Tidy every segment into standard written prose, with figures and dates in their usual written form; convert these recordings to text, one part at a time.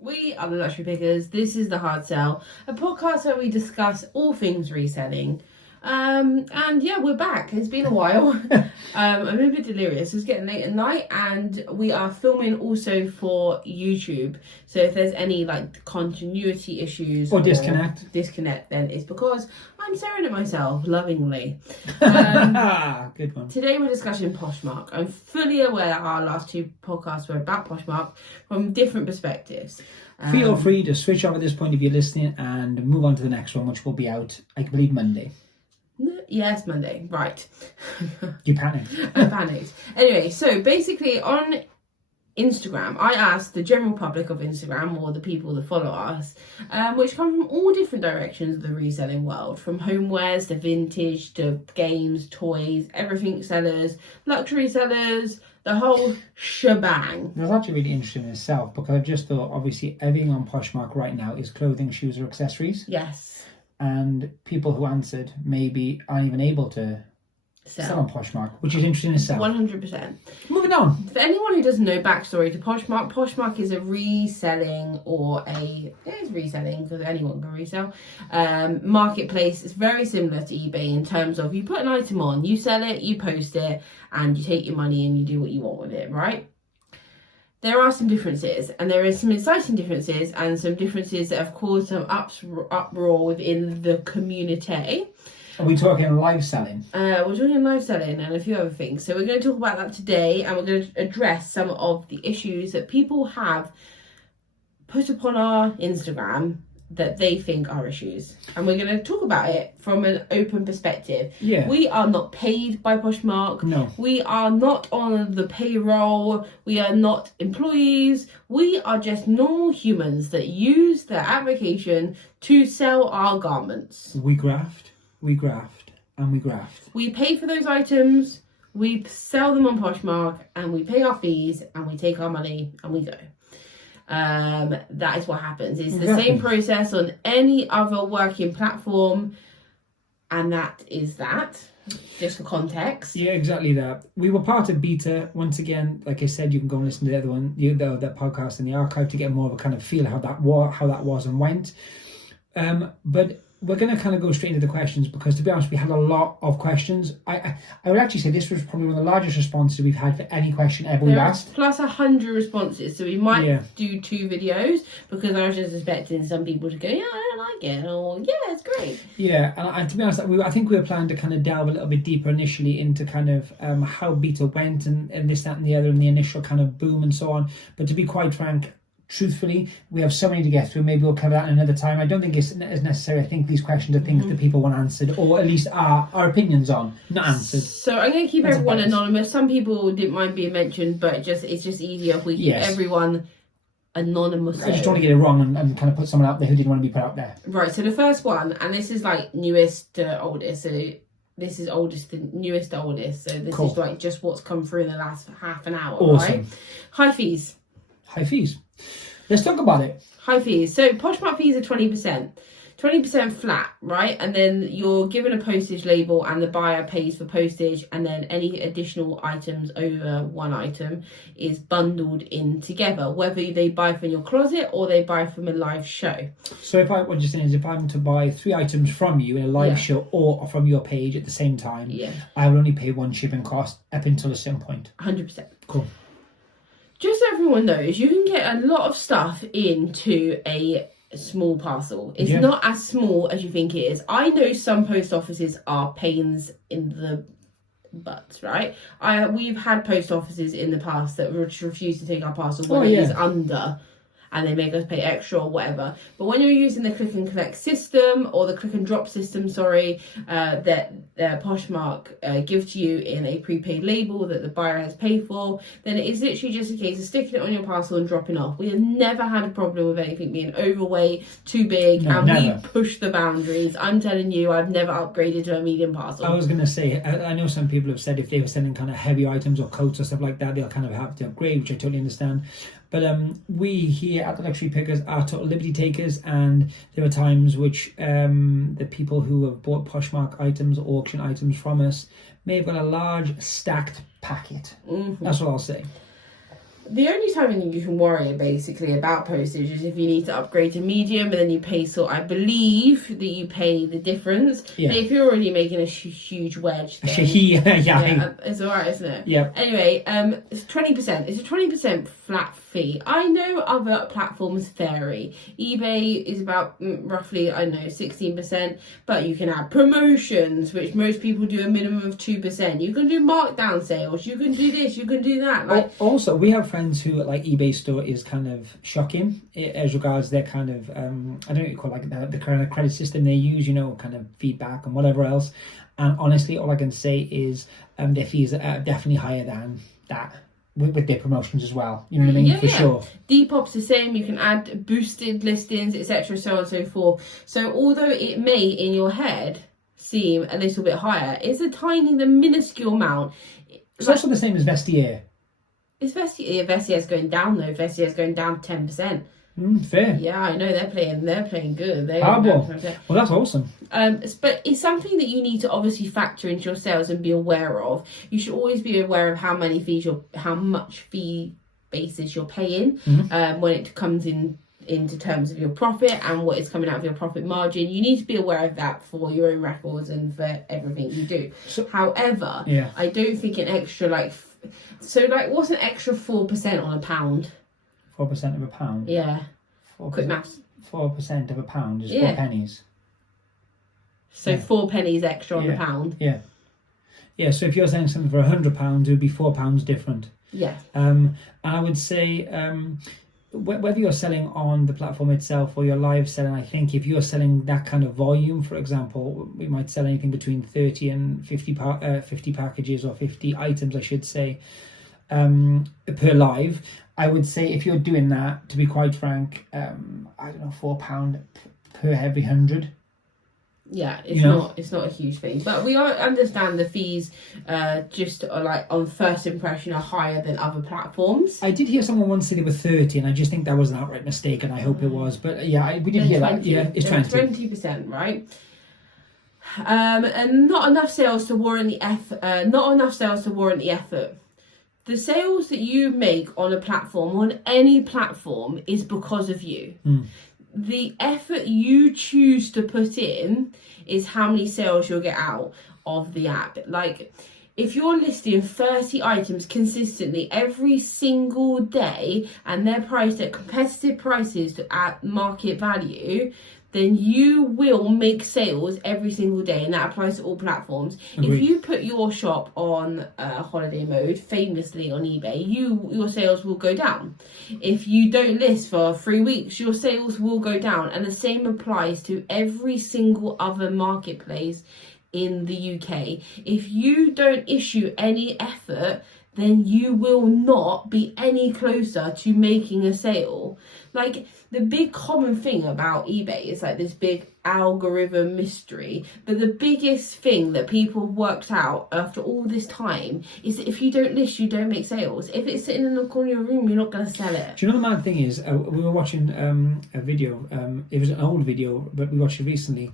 We are the Luxury Pickers. This is the Hard Sell, a podcast where we discuss all things reselling. And yeah, we're back. It's been a while. I'm a bit delirious. It's getting late at night, and we are filming also for YouTube. So if there's any like continuity issues or disconnect, then it's because I'm staring at myself lovingly. Good one. Today we're discussing Poshmark. I'm fully aware our last two podcasts were about Poshmark from different perspectives. Feel free to switch off at this point if you're listening and move on to the next one, which will be out, I believe, Monday. Yes, Monday. Right. You panicked. I panicked. Anyway, so basically on Instagram, I asked the general public of Instagram, or the people that follow us, which come from all different directions of the reselling world, from homewares to vintage to games, toys, everything sellers, luxury sellers, the whole shebang. That's actually really interesting in itself, because I've just thought, obviously, everything on Poshmark right now is clothing, shoes, or accessories. Yes. And people who answered maybe aren't even able to sell on Poshmark, which is interesting in itself. 100%. Moving on. For anyone who doesn't know backstory to Poshmark, Poshmark is a reselling it is reselling because anyone can resell, marketplace. It's very similar to eBay in terms of you put an item on, you sell it, you post it, and you take your money and you do what you want with it, right? There are some differences, and there is some exciting differences, and some differences that have caused some uproar within the community. Are we talking live selling? We're talking live selling and a few other things. So we're going to talk about that today, and we're going to address some of the issues that people have put upon our Instagram that they think are issues. And we're going to talk about it from an open perspective. Yeah. We are not paid by Poshmark. No. We are not on the payroll. We are not employees. We are just normal humans that use the application to sell our garments. We graft, and we graft. We pay for those items, we sell them on Poshmark, and we pay our fees, and we take our money, and we go. That is what happens. It's the same process on any other working platform, and that is that. Just for context. Yeah, exactly that. We were part of beta. Once again, like I said, you can go and listen to the other one, that podcast in the archive, to get more of a kind of feel how that was and went. But we're going to kind of go straight into the questions, because to be honest, we had a lot of questions. I would actually say this was probably one of the largest responses we've had for any question ever we've asked. Plus 100 responses, so we might do 2 videos, because I was just expecting some people to go, yeah, I don't like it, or yeah, it's great. Yeah, and to be honest, I think we were planning to kind of delve a little bit deeper initially into kind of how beta went and this, that and the other, and the initial kind of boom and so on. But to be quite frank, truthfully, we have so many to get through. Maybe we'll cover that in another time. I don't think it's as necessary. I think these questions are things that people want answered, or at least our opinions on, not answered. So I'm going to keep everyone anonymous. Some people didn't mind being mentioned, but it's just easier if we keep everyone anonymous. I just don't want to get it wrong and kind of put someone out there who didn't want to be put out there. Right, so the first one, and this is like newest to oldest, so this is newest to oldest, so this is like just what's come through in the last half an hour. Awesome. Right? High fees. High fees. Let's talk about it. High fees. So Poshmark fees are 20%. 20% flat, right? And then you're given a postage label, and the buyer pays for postage, and then any additional items over one item is bundled in together, whether they buy from your closet or they buy from a live show. So what you're saying is, if I'm to buy 3 items from you in a live show or from your page at the same time, I will only pay 1 shipping cost up until a certain point. 100%. Cool. Just so everyone knows, you can get a lot of stuff into a small parcel. It's not as small as you think it is. I know some post offices are pains in the butt, right? We've had post offices in the past that refuse to take our parcel when it is under, and they make us pay extra or whatever. But when you're using the click and collect system, or the click and drop system, that Poshmark give to you in a prepaid label that the buyer has paid for, then it is literally just a case of sticking it on your parcel and dropping off. We have never had a problem with anything being overweight, too big, we push the boundaries. I'm telling you, I've never upgraded to a medium parcel. I was going to say, I know some people have said if they were selling kind of heavy items or coats or stuff like that, they'll kind of have to upgrade, which I totally understand. But we here at the Luxury Pickers are total liberty takers, and there are times which the people who have bought Poshmark items, auction items from us, may have got a large stacked packet. That's what I'll say. The only time you can worry basically about postage is if you need to upgrade to medium, and then you pay. So I believe that you pay the difference. Yeah. But if you're already making a huge wedge, then, yeah, it's alright, isn't it? Yeah. Anyway, it's 20%. It's a 20% flat fee. I know other platforms vary. eBay is about roughly, I don't know, 16%. But you can have promotions, which most people do a minimum of 2%. You can do markdown sales. You can do this. You can do that. Like, also, we have friends who like eBay store is kind of shocking as regards their kind of I don't know what you call it, like the kind of credit system they use, you know, kind of feedback and whatever else. And honestly, all I can say is their fees are definitely higher than that with their promotions as well. You know what I mean? For sure. Depop's the same. You can add boosted listings, etc., so on and so forth. So although it may in your head seem a little bit higher, it's the minuscule amount. It's also the same as Vestiaire. Is Vestier's going down though? Vestier's going down 10%. Fair. Yeah, I know they're playing good. Well, that's awesome. But it's something that you need to obviously factor into your sales and be aware of. You should always be aware of how much fee basis you're paying when it comes into terms of your profit and what is coming out of your profit margin. You need to be aware of that for your own records and for everything you do. However, I don't think an extra what's an extra 4% on a pound? 4% of a pound? Yeah. Quick maths. 4% of a pound is 4 pennies. So 4 pennies extra on the pound. Yeah. Yeah, so if you're selling something for £100, it would be £4 different. Yeah. And I would say whether you're selling on the platform itself or you're live selling, I think if you're selling that kind of volume, for example, we might sell anything between 30 and 50 packages or 50 items, I should say, per live. I would say if you're doing that, to be quite frank, I don't know, £4 per every 100. Yeah, it's not a huge thing, but we understand the fees just like on first impression are higher than other platforms. I did hear someone once say they were 30, and I just think that was an outright mistake, and I hope it was. But we did hear 20, that. Yeah, it's 20%, right? And not enough sales to warrant the effort. The sales that you make on a platform, on any platform, is because of you. The effort you choose to put in is how many sales you'll get out of the app. Like, if you're listing 30 items consistently every single day and they're priced at competitive prices at market value, then you will make sales every single day, and that applies to all platforms. Agreed. If you put your shop on holiday mode, famously on eBay, your sales will go down. If you don't list for 3 weeks, your sales will go down, and the same applies to every single other marketplace in the UK. If you don't issue any effort, then you will not be any closer to making a sale. Like, the big common thing about eBay is like this big algorithm mystery, but the biggest thing that people have worked out after all this time is that if you don't list, you don't make sales. If it's sitting in the corner of your room, you're not going to sell it. Do you know the mad thing is, we were watching a video, it was an old video, but we watched it recently.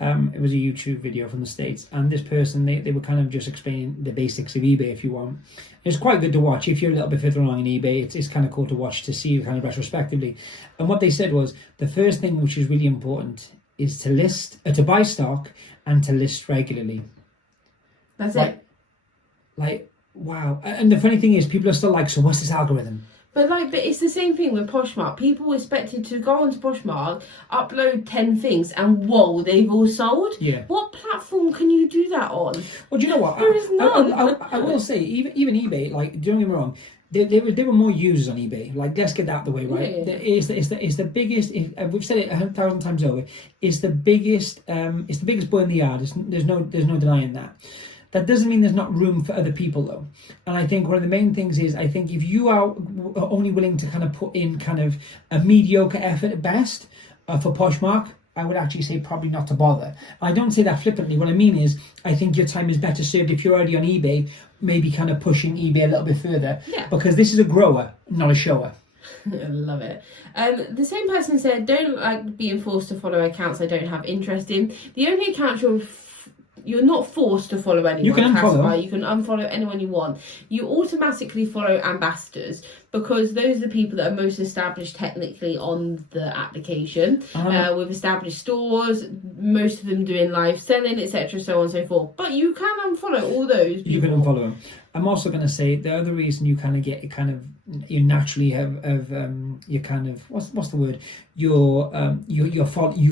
It was a YouTube video from the States, and this person, they were kind of just explaining the basics of eBay, if you want. It's quite good to watch. If you're a little bit further along in eBay, it's kind of cool to watch, to see kind of retrospectively. And what they said was, the first thing which is really important is to buy stock and to list regularly. That's it. Like, wow. And the funny thing is, people are still like, so what's this algorithm? But it's the same thing with Poshmark. People expected to go onto Poshmark, upload 10 things, and whoa, they've all sold. Yeah. What platform can you do that on? Well, do you know what? There is none. I will say, even eBay, like, don't get me wrong, there were more users on eBay. Like, let's get that out of the way, right? Yeah. It's the biggest. We've said it 1,000 times over. It's the biggest bull in the yard. There's no denying that. That doesn't mean there's not room for other people, though. And I think one of the main things is, I think if you are only willing to kind of put in kind of a mediocre effort at best for Poshmark, I would actually say probably not to bother. I don't say that flippantly. What I mean is, I think your time is better served if you're already on eBay, maybe kind of pushing eBay a little bit further. Yeah. Because this is a grower, not a shower. I love it. The same person said, don't like being forced to follow accounts I don't have interest in. The only accounts you're you're not forced to follow anyone. You can unfollow. You can unfollow anyone you want. You automatically follow ambassadors because those are the people that are most established technically on the application. With established stores, most of them doing live selling, etc., so on and so forth. But you can unfollow all those people. You can unfollow them. I'm also going to say the other reason you kind of get you naturally have you kind of what's the word you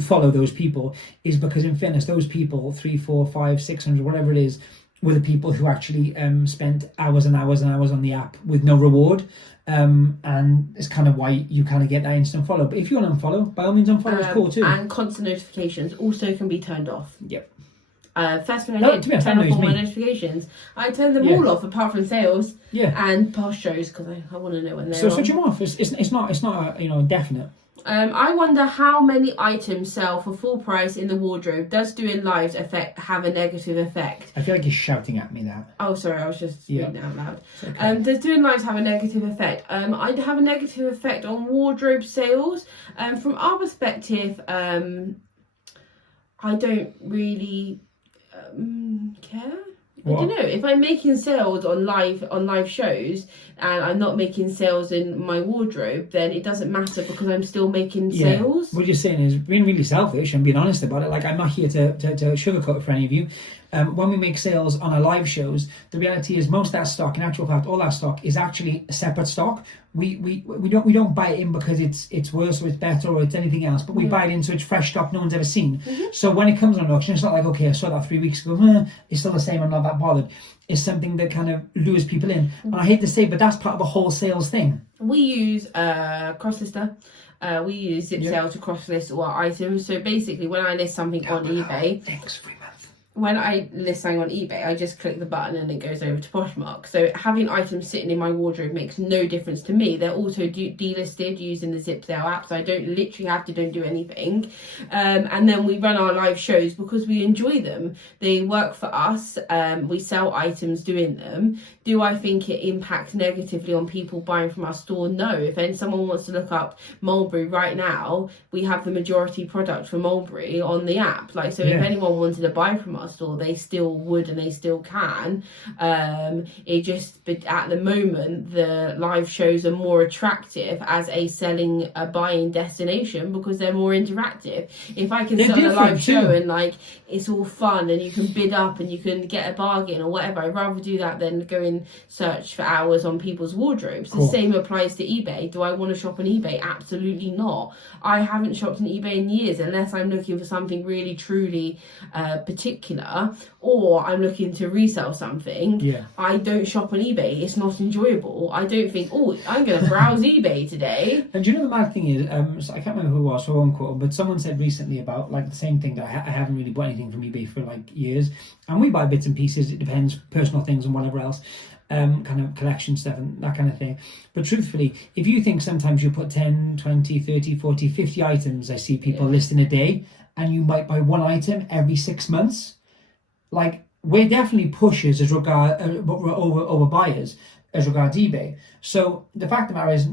follow those people is because in fairness those people 300, 400, 500, 600 whatever it is were the people who actually spent hours and hours and hours on the app with no reward. And it's kind of why you kind of get that instant follow. But if you want to unfollow, by all means unfollow is cool too. And constant notifications also can be turned off. Yep. First thing I did, turn off all my notifications. I turned them all off apart from sales and past shows because I want to know when they're on. Switch them off. It's not a, definite. I wonder how many items sell for full price in the wardrobe. Does doing lives have a negative effect? I feel like you're shouting at me that. Oh, sorry, I was just reading out loud. Okay. Does doing lives have a negative effect? I'd have a negative effect on wardrobe sales. From our perspective, I don't really care. I don't know if I'm making sales on live shows and I'm not making sales in my wardrobe, then it doesn't matter because I'm still making sales. What you're saying is being really selfish and being honest about it. Like, I'm not here to sugarcoat it for any of you. When we make sales on our live shows, the reality is most of that stock, in actual fact, all that stock is actually a separate stock. We don't buy it in because it's worse or it's better or it's anything else, but we buy it in so it's fresh stock no one's ever seen. So when it comes on auction, it's not like, okay, I saw that 3 weeks ago, it's still the same, I'm not that bothered. It's something that kind of lures people in. And I hate to say, but that's part of the whole sales thing. We use Crosslister. We use ZIPSALE to cross-list all our items. So basically, when I list something on eBay... Thanks, free month. When I list something on eBay, I just click the button and it goes over to Poshmark. So having items sitting in my wardrobe makes no difference to me. They're also delisted using the ZIPSALE app, so I don't do anything. And then we run our live shows because we enjoy them. They work for us. We sell items doing them. Do I think it impacts negatively on people buying from our store? No. If someone wants to look up Mulberry right now, we have the majority product for Mulberry on the app. If anyone wanted to buy from us store, they still would and they still can. But at the moment the live shows are more attractive as a buying destination because they're more interactive. If I can sell a live show and it's all fun and you can bid up and you can get a bargain or whatever, I'd rather do that than go and search for hours on people's wardrobes. Cool. The same applies to eBay. Do I want to shop on eBay? Absolutely not. I haven't shopped on eBay in years unless I'm looking for something really truly particular, or I'm looking to resell something. I don't shop on eBay. It's not enjoyable. I don't think, I'm going to browse eBay today. And do you know the mad thing is, so I can't remember who it was, so I won't quote, but someone said recently about the same thing that I haven't really bought anything from eBay for years, and we buy bits and pieces. It depends, personal things and whatever else. Kind of collection stuff and that kind of thing. But truthfully, if you think sometimes you put 10, 20, 30, 40, 50 items, I see people listing a day, and you might buy one item every 6 months, we're definitely pushers as regard over buyers as regards eBay. So the fact of the matter is,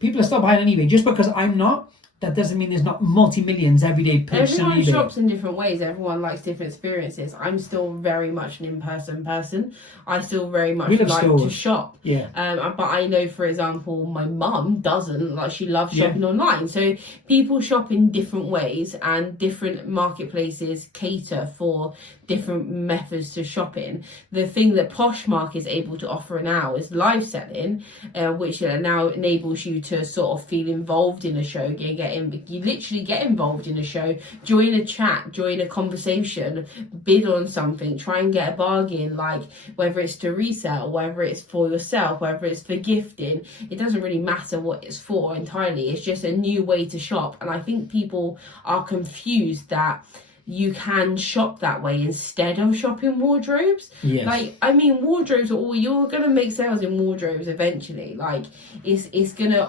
people are still buying on eBay. Just because I'm not, that doesn't mean there's not multi-millions every day purchasing on eBay. Everyone shops in different ways. Everyone likes different experiences. I'm still very much an in-person person. I still very much like to shop. But I know, for example, my mum doesn't. She loves shopping online. So people shop in different ways, and different marketplaces cater for different methods to shopping. The thing that Poshmark is able to offer now is live selling, which now enables you to sort of feel involved in a show. You literally get involved in a show, join a chat, join a conversation, bid on something, try and get a bargain, whether it's to resell, whether it's for yourself, whether it's for gifting. It doesn't really matter what it's for entirely. It's just a new way to shop. And I think people are confused that you can shop that way instead of shopping wardrobes. Wardrobes are all, you're gonna make sales in wardrobes eventually. It's gonna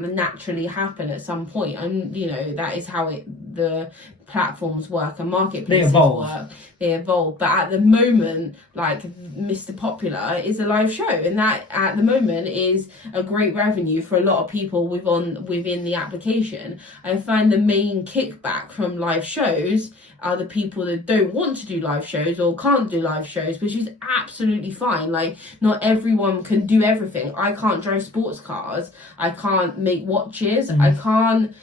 naturally happen at some point, and that is how the platforms work and marketplaces work. They evolve. But at the moment, Mr. Popular is a live show, and that at the moment is a great revenue for a lot of people within the application. I find the main kickback from live shows are the people that don't want to do live shows or can't do live shows, which is absolutely fine. Like, not everyone can do everything. I can't drive sports cars. I can't make watches. I can't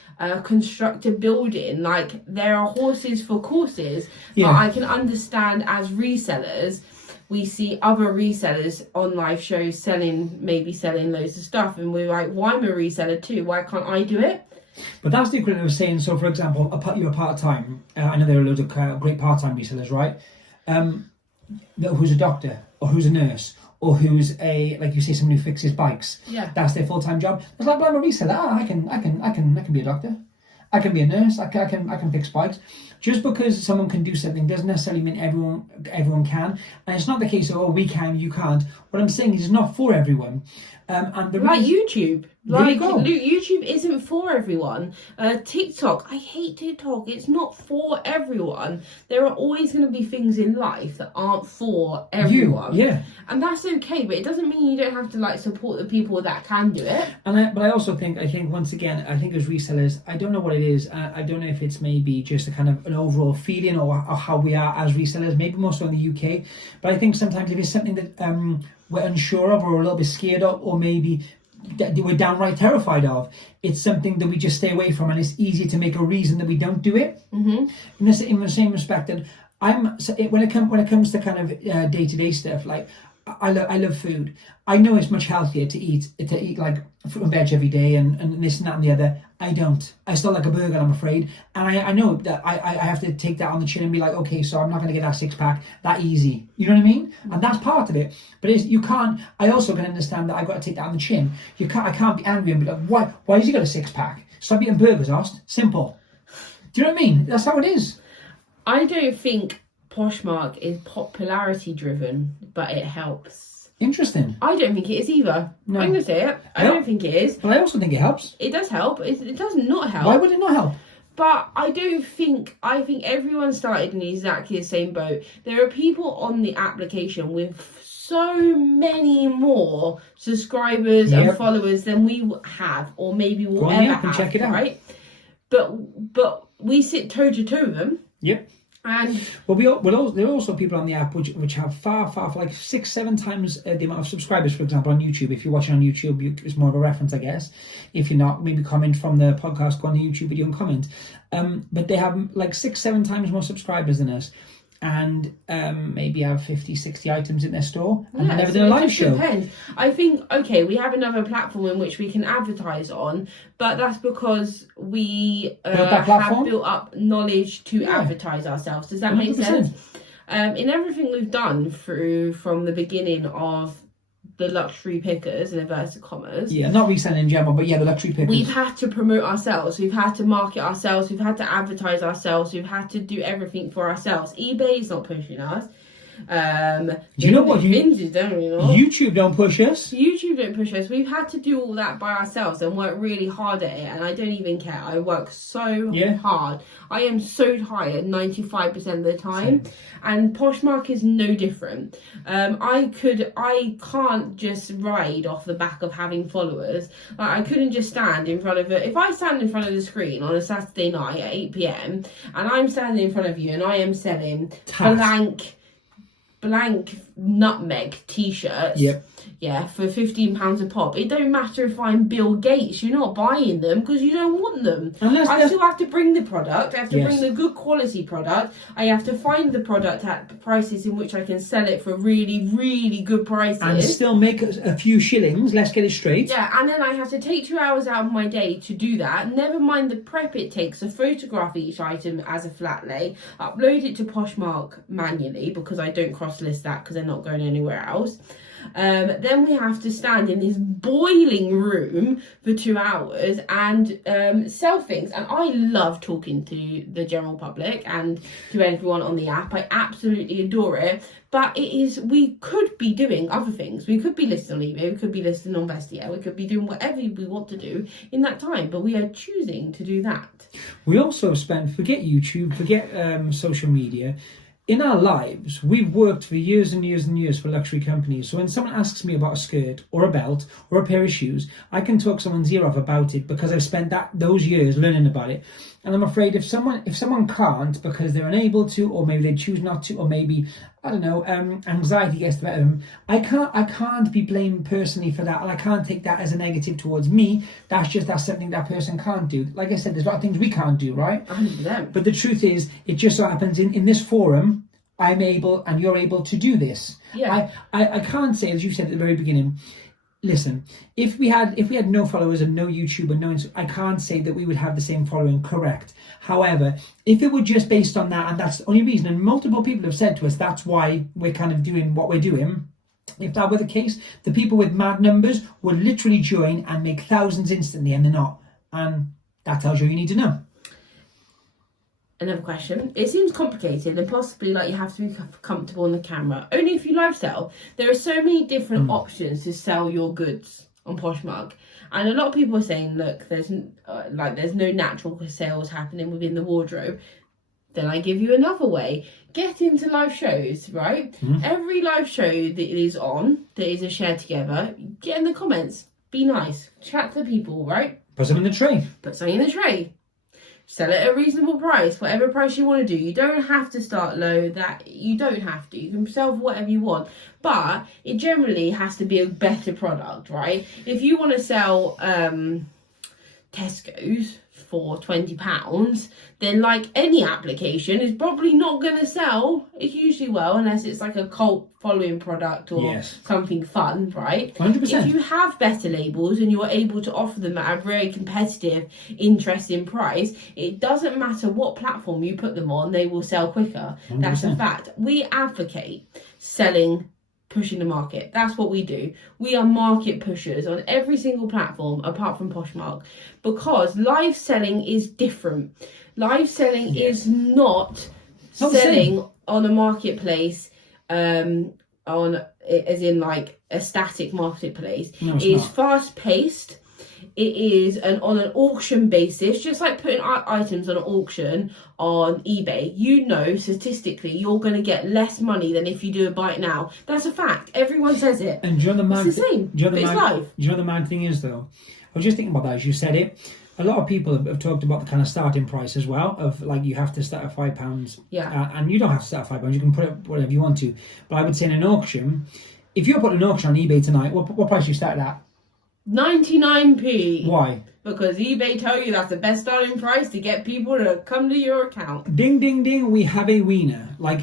construct a building. Like, there are horses for courses. But I can understand as resellers, we see other resellers on live shows selling loads of stuff, and we're like, well, I'm a reseller too, why can't I do it? But that's the equivalent of saying, so for example, you're part-time, I know there are loads of great part-time resellers, right? Who's a doctor, or who's a nurse, or who's like you say, someone who fixes bikes. Yeah. That's their full-time job. It's like, well, I'm a reseller. I can be a doctor. I can be a nurse. I can fix bikes. Just because someone can do something doesn't necessarily mean everyone can. And it's not the case of, oh, we can, you can't. What I'm saying is it's not for everyone. And YouTube. Like, go. YouTube isn't for everyone. TikTok, I hate TikTok. It's not for everyone. There are always going to be things in life that aren't for everyone. Yeah. And that's okay, but it doesn't mean you don't have to like support the people that can do it. But I also think once again, I think as resellers, I don't know what it is. I don't know if it's maybe just a kind of an overall feeling or how we are as resellers, maybe more so in the UK. But I think sometimes if it's something that we're unsure of or a little bit scared of, or maybe we're downright terrified of, it's something that we just stay away from, and it's easier to make a reason that we don't do it. In the same respect that when it comes to kind of day-to-day stuff, like I love food. I know it's much healthier to eat like fruit and veg every day and this and that and the other. I don't. I still like a burger, I'm afraid. And I know that I have to take that on the chin and be like, okay, so I'm not going to get that six-pack that easy. You know what I mean? And that's part of it. But you can't. I also can understand that I've got to take that on the chin. I can't be angry and be like, why has he got a six-pack? Stop eating burgers, Ost. Simple. Do you know what I mean? That's how it is. I don't think Poshmark is popularity driven, but it helps. Interesting. I don't think it is either. No. I'm going to say it. I don't think it is. But I also think it helps. It does help. It does not help. Why would it not help? But I think everyone started in exactly the same boat. There are people on the application with so many more subscribers and followers than we have, or maybe will ever have. Check it out. Right? But we sit toe to toe with them. Yep. And there are also people on the app which have far like 6-7 times the amount of subscribers. For example, on YouTube, if you're watching on YouTube, it's more of a reference, I guess. If you're not, maybe comment from the podcast, go on the YouTube video and comment. But they have like 6-7 times more subscribers than us, and maybe have 50-60 items in their store, and they never did a live show. Depends. I think, okay, we have another platform in which we can advertise on, but that's because we have built up knowledge to advertise ourselves. Does that 100%. Make sense? In everything we've done from the beginning of the luxury pickers and inverted commas. Yeah, not reselling in general, but yeah, the luxury pickers. We've had to promote ourselves. We've had to market ourselves. We've had to advertise ourselves. We've had to do everything for ourselves. eBay is not pushing us. Do you know what? Vinted don't really know. YouTube don't push us. YouTube don't push us. We've had to do all that by ourselves and work really hard at it, and I don't even care. I work so hard. I am so tired 95% of the time. Same. And Poshmark is no different. I can't just ride off the back of having followers. Like, I couldn't just stand in front of it. If I stand in front of the screen on a Saturday night at 8 p.m. and I'm standing in front of you and I am selling blank nutmeg t-shirts for £15 a pop, it don't matter if I'm Bill Gates, you're not buying them because you don't want them. I still have to bring the product. I have to bring the good quality product. I have to find the product at prices in which I can sell it for really, really good prices and still make a few shillings. Let's get it straight. And then I have to take 2 hours out of my day to do that. Never mind the prep it takes to photograph each item as a flat lay, upload it to Poshmark manually because I don't cross list that because they're not going anywhere else. Then we have to stand in this boiling room for 2 hours and sell things. And I love talking to the general public and to everyone on the app. I absolutely adore it. But we could be doing other things. We could be listing on eBay, we could be listing on Vestia, we could be doing whatever we want to do in that time. But we are choosing to do that. We also forget YouTube, forget social media. In our lives, we've worked for years and years and years for luxury companies. So when someone asks me about a skirt or a belt or a pair of shoes, I can talk someone's ear off about it because I've spent those years learning about it. And I'm afraid if someone can't because they're unable to, or maybe they choose not to, or maybe, I don't know, anxiety gets the better of them, I can't be blamed personally for that, and I can't take that as a negative towards me. That's something that person can't do. Like I said, there's a lot of things we can't do, right? 100%. But the truth is, it just so happens in this forum, I'm able and you're able to do this. Yeah. I can't say, as you said at the very beginning, listen, if we had no followers and no YouTube and no Instagram, I can't say that we would have the same following, correct. However, if it were just based on that, and that's the only reason, and multiple people have said to us that's why we're kind of doing what we're doing, if that were the case, the people with mad numbers would literally join and make thousands instantly, and they're not. And that tells you all you need to know. Another question. It seems complicated and possibly like you have to be comfortable on the camera. Only if you live sell. There are so many different options to sell your goods on Poshmark. And a lot of people are saying, look, there's no natural sales happening within the wardrobe. Then I give you another way. Get into live shows, right? Every live show that is on, that is a share together, get in the comments. Be nice. Chat to people, right? Put some in the tray. Put something in the tray. Sell it at a reasonable price, whatever price you want to do. You don't have to start low. You don't have to. You can sell for whatever you want. But it generally has to be a better product, right? If you want to sell Tesco's for £20, then like any application is probably not going to sell hugely well unless it's like a cult following product or something fun, right? 100%. If you have better labels and you're able to offer them at a very competitive, interesting price, it doesn't matter what platform you put them on, they will sell quicker. 100%. That's a fact. We advocate selling, pushing the market. That's what we do. We are market pushers on every single platform apart from Poshmark, because live selling is different. Live selling is not selling on a marketplace, as in like a static marketplace. No, it's fast paced. It is on an auction basis, just like putting items on an auction on eBay. You know, statistically, you're going to get less money than if you do a buy it now. That's a fact. Everyone says it. And do you know the mad it's the same, but it's live. Do you know the mad thing is, though? I was just thinking about that as you said it. A lot of people have talked about the kind of starting price as well, of like you have to start at £5. Yeah. And you don't have to start at £5. You can put it whatever you want to. But I would say in an auction, if you're putting an auction on eBay tonight, what price you start at? 99p. Why? Because eBay tell you that's the best starting price to get people to come to your account. Ding, ding, ding, we have a wiener. Like,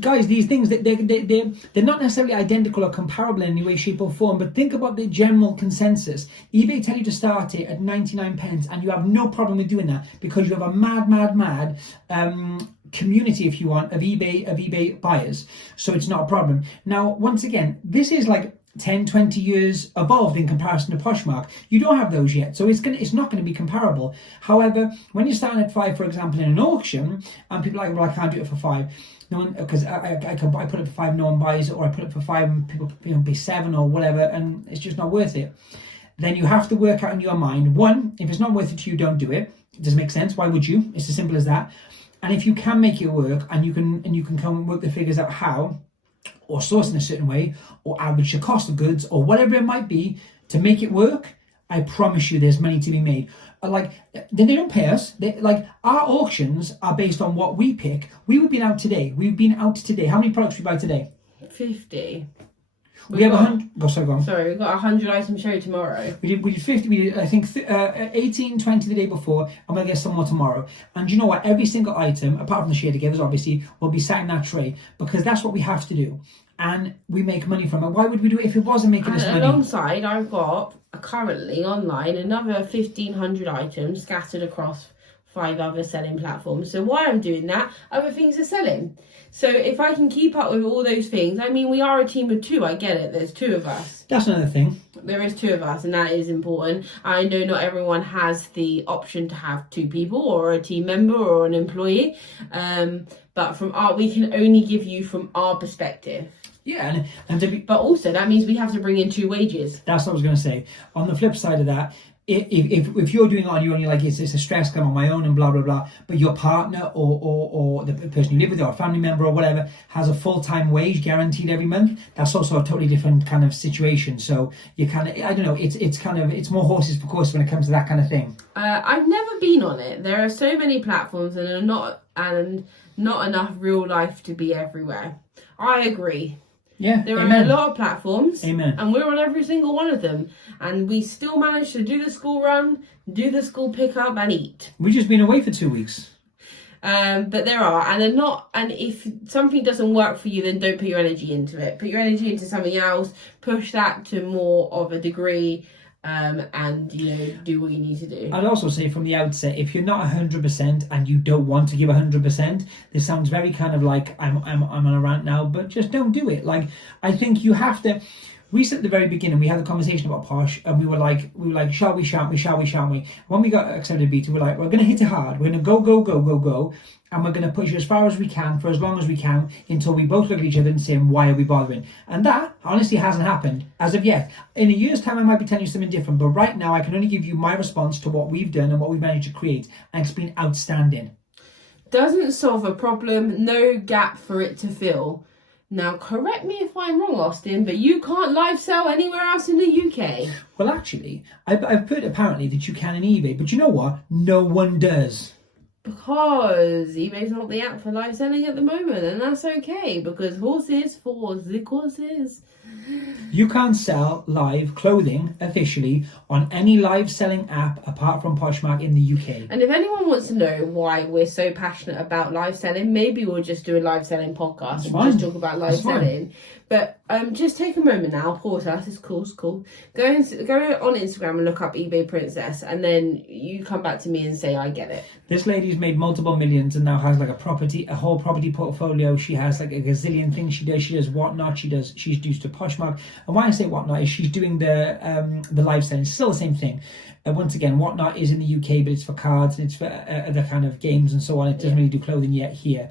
guys, these things, they're not necessarily identical or comparable in any way, shape or form, but think about the general consensus. eBay tell you to start it at 99 pence, and you have no problem with doing that because you have a mad community, if you want, of eBay buyers. So it's not a problem. Now, once again, this is like 10-20 years evolved in comparison to Poshmark. You don't have those yet, so it's not going to be comparable. However, when you're starting at £5, for example, in an auction, and people are like, well, I can't do it for £5. No one, because I put it for £5, no one buys it, or I put it for £5 and people pay £7 or whatever, and it's just not worth it. Then you have to work out in your mind, one, if it's not worth it to you, don't do it. It doesn't make sense. Why would you? It's as simple as that. And if you can make it work, and you can come and work the figures out how, or source in a certain way, or average the cost of goods, or whatever it might be, to make it work, I promise you there's money to be made. Like, they don't pay us. Like, our auctions are based on what we pick. We've been out today. How many products we buy today? 50. We have 100. Go on. Sorry, we've got 100 item show tomorrow. We did 50. We did, I think, 18, 20 the day before, and we'll get some more tomorrow. And you know what? Every single item, apart from the share togethers, obviously, will be sat in that tray, because that's what we have to do. And we make money from it. Why would we do it if it wasn't making us money? Alongside, I've got currently online another 1,500 items scattered across 5 other selling platforms. So while I'm doing that, other things are selling. So if I can keep up with all those things, I mean, we are a team of 2. I get it. There's 2 of us. That's another thing. There is 2 of us, and that is important. I know not everyone has the option to have 2 people, or a team member, or an employee. But from we can only give you from our perspective. Yeah, and but also that means we have to bring in 2 wages. That's what I was going to say. On the flip side of that, if you're doing it on your own, you're like, it's a stress, I'm on my own and blah blah blah, but your partner or the person you live with or a family member or whatever has a full-time wage guaranteed every month, that's also a totally different kind of situation. So you kind of, I don't know, it's more horses for courses when it comes to that kind of thing. I've never been on it. There are so many platforms and not enough real life to be everywhere. I agree. Yeah, there amen. are a lot of platforms, amen, and we're on every single one of them, and we still manage to do the school run, do the school pickup, and eat. We've just been away for 2 weeks. But there are, and they're not. And if something doesn't work for you, then don't put your energy into it. Put your energy into something else. Push that to more of a degree. And do what you need to do. I'd also say from the outset, if you're not 100% and you don't want to give 100%, this sounds very kind of like I'm on a rant now, but just don't do it. Like, I think you have to. We said at the very beginning, we had a conversation about Posh, and we were like, shall we, shan't we? When we got accepted beta, we're like, we're going to hit it hard. We're going to go, and we're going to push as far as we can for as long as we can until we both look at each other and say, why are we bothering? And that honestly hasn't happened as of yet. In a year's time, I might be telling you something different, but right now I can only give you my response to what we've done and what we've managed to create, and it's been outstanding. Doesn't solve a problem, no gap for it to fill. Now, correct me if I'm wrong, Austin, but you can't live sell anywhere else in the UK. Well, actually, I've heard apparently that you can in eBay, but you know what? No one does. Because eBay's not the app for live selling at the moment, and that's okay, because horses for the courses. You can't sell live clothing officially on any live selling app apart from Poshmark in the UK. And if anyone wants to know why we're so passionate about live selling, maybe we'll just do a live selling podcast just talk about live selling. But just take a moment now, pause us, it's cool. Go on Instagram and look up eBay Princess, and then you come back to me and say, I get it. This lady's made multiple millions and now has like a whole property portfolio. She has like a gazillion things she does. She does whatnot. She's used to Poshmark. And why I say whatnot is she's doing the live selling. It's still the same thing. Once again, whatnot is in the UK, but it's for cards and it's for other kind of games and so on. It doesn't really do clothing yet here,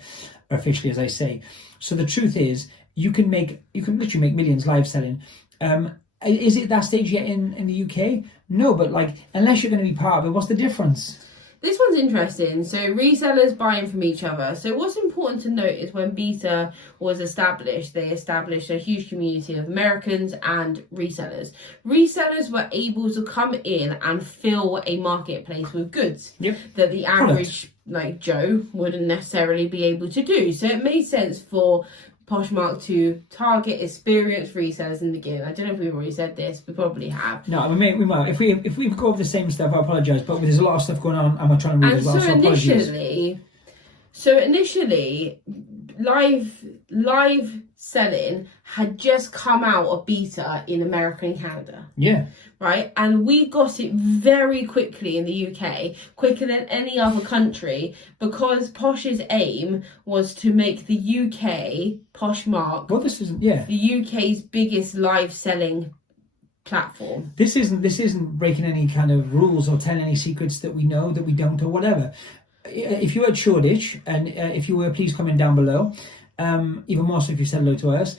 officially, as I say. So the truth is, you can literally make millions live selling. Is it that stage yet in the UK? No, but like, unless you're going to be part of it, what's the difference? This one's interesting. So resellers buying from each other. So what's important to note is when beta was established, they established a huge community of Americans and resellers. Resellers were able to come in and fill a marketplace with goods that the average like Joe wouldn't necessarily be able to do. So it made sense for Poshmark to target experienced resellers in the game. I don't know if we've already said this. We probably have. No, we might. If we go over the same stuff, I apologise. But there's a lot of stuff going on, and we're trying to read as well. So initially, live selling had just come out of beta in America and Canada. Yeah. Right, and we got it very quickly in the UK, quicker than any other country, because Posh's aim was to make the UK Poshmark. Well, this isn't. Yeah. The UK's biggest live selling platform. This isn't breaking any kind of rules or telling any secrets that we know that we don't or whatever. If you're at Shoreditch, and if you were, please comment down below. Even more so if you said hello to us.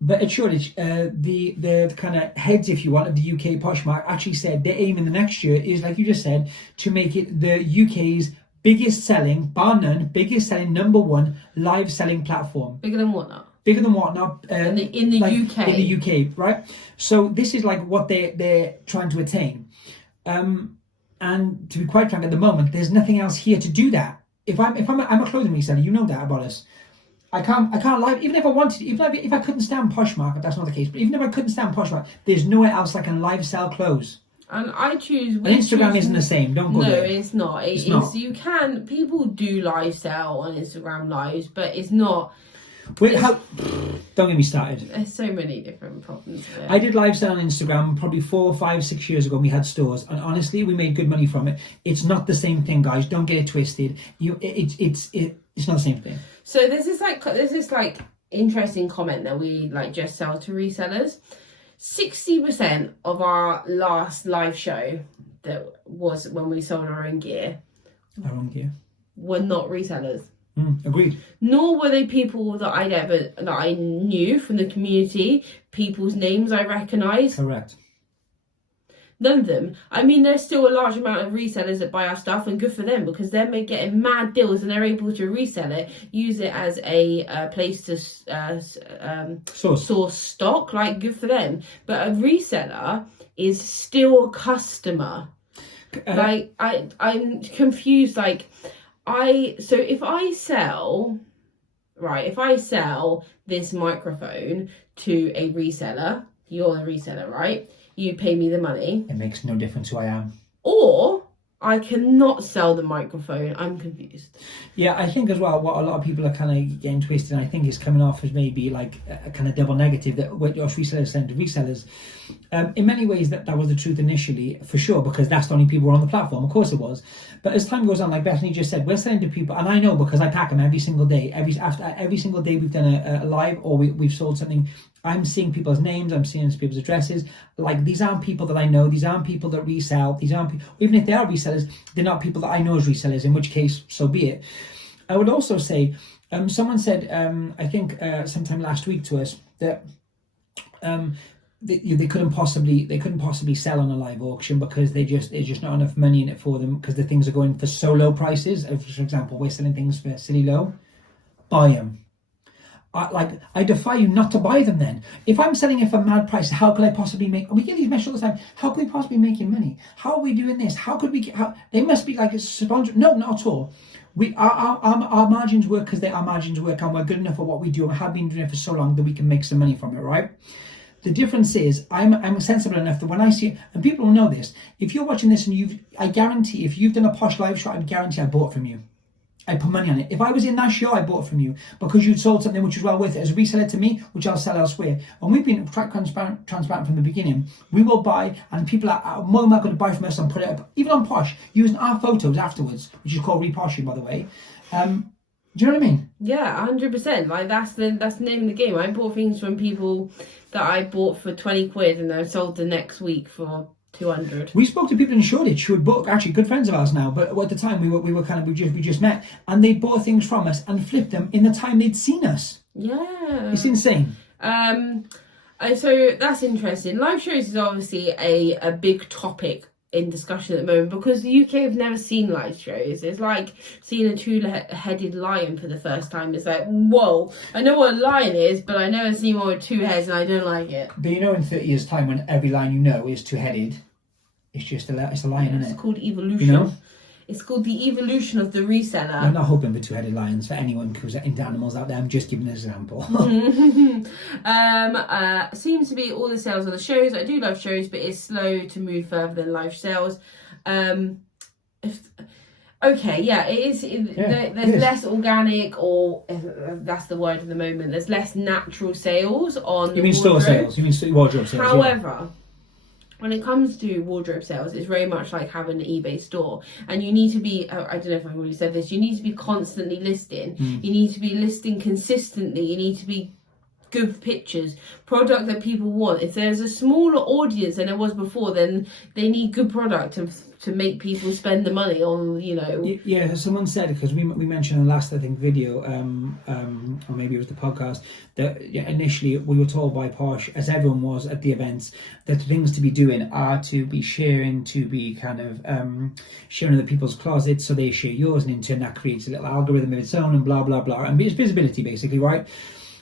But at Shoreditch, the kind of heads, if you want, of the UK Poshmark actually said their aim in the next year is, like you just said, to make it the UK's biggest selling, bar none, biggest selling #1 live selling platform. Bigger than Whatnot. Bigger than Whatnot. In the UK. In the UK, right? So this is like what they're trying to attain. And to be quite frank, at the moment, there's nothing else here to do that. I'm a clothing reseller, you know that about us. I can't live, even if I wanted, if I couldn't stand Poshmark, that's not the case, but even if I couldn't stand Poshmark, there's nowhere else I can live sell clothes. And Instagram isn't the same, don't go there. No, it's not. It's not. You can, people do live sell on Instagram lives, but it's not. Don't get me started. There's so many different problems with it. I did live sell on Instagram probably 4, 5, 6 years ago, and we had stores, and honestly, we made good money from it. It's not the same thing, guys. Don't get it twisted. It's not the same thing. So there's this interesting comment that we just sell to resellers. 60% of our last live show that was when we sold our own gear. Were not resellers. Agreed. Nor were they people that I knew from the community, people's names I recognised. Correct. None of them. I mean, there's still a large amount of resellers that buy our stuff, and good for them, because they're getting mad deals and they're able to resell it, use it as a place to source stock. Like, good for them. But a reseller is still a customer. Like, I'm confused. Like, so if I sell this microphone to a reseller, you're the reseller, right? You pay me the money. It makes no difference who I am. Or I cannot sell the microphone. I'm confused. Yeah, I think as well, what a lot of people are kind of getting twisted, and I think is coming off as maybe like a kind of double negative, that what us resellers send to resellers. In many ways, that was the truth initially, for sure, because that's the only people who were on the platform. Of course it was. But as time goes on, like Bethany just said, we're selling to people, and I know because I pack them every single day. After every single day we've done a live, or we've sold something, I'm seeing people's names, I'm seeing people's addresses. Like, these aren't people that I know, these aren't people that resell, these aren't people, even if they are resellers, they're not people that I know as resellers, in which case, so be it. I would also say, someone said, I think sometime last week to us, that they couldn't possibly sell on a live auction because there's just not enough money in it for them, because the things are going for so low prices. For example, we're selling things for silly low. Buy them. I defy you not to buy them then. If I'm selling it for mad price, how could I possibly make, and we get these messages all the time, how could we possibly be making money? How are we doing this? How could we get, they must be like a sponsor. No, not at all. Our margins work because our margins work, and we're good enough at what we do, and we have been doing it for so long that we can make some money from it, right? The difference is I'm sensible enough that when I see, and people will know this, if you're watching this and I guarantee, if you've done a Posh live shot, I guarantee I bought from you. I put money on it. If I was in that show, I bought from you because you'd sold something which was well worth it as a reseller to me, which I'll sell elsewhere. And we've been transparent from the beginning. We will buy, and people are more than welcome to buy from us and put it up, even on Posh, using our photos afterwards, which is called reposhing, by the way. Do you know what I mean? Yeah, 100%. Like, that's the name of the game. I bought things from people that I bought for 20 quid and I sold the next week for 200. We spoke to people in Shoreditch who had bought, actually good friends of ours now, but at the time we just met, and they bought things from us and flipped them in the time they'd seen us. Yeah, it's insane. So that's interesting. Live shows is obviously a big topic in discussion at the moment, because the UK have never seen live shows. It's like seeing a two-headed lion for the first time. It's like, whoa, I know what a lion is, but I never seen one with two heads, and I don't like it. But you know, in 30 years' time, when every lion you know is two-headed, it's just it's a lion, isn't it? It's called evolution. You know? It's called the evolution of the reseller. I'm not hoping for two-headed lions for anyone who's into animals out there. I'm just giving an example. Seems to be all the sales on the shows. I do love shows, but it's slow to move further than live sales. Okay, yeah, it is. There's less organic, or that's the word at the moment. There's less natural sales on. You mean store sales? You mean wardrobe sales? However, when it comes to wardrobe sales, it's very much like having an eBay store, and you need to be, I don't know if I've already said this, you need to be constantly listing. You need to be listing consistently. You need to be good pictures, product that people want. If there's a smaller audience than there was before, then they need good product to make people spend the money on, you know. Yeah, someone said, because we mentioned in the last, I think, video, or maybe it was the podcast, that initially we were told by Posh, as everyone was at the events, that the things to be doing are to be sharing, to be kind of sharing other people's closets, so they share yours, and in turn that creates a little algorithm of its own, and blah blah blah, and it's visibility basically, right?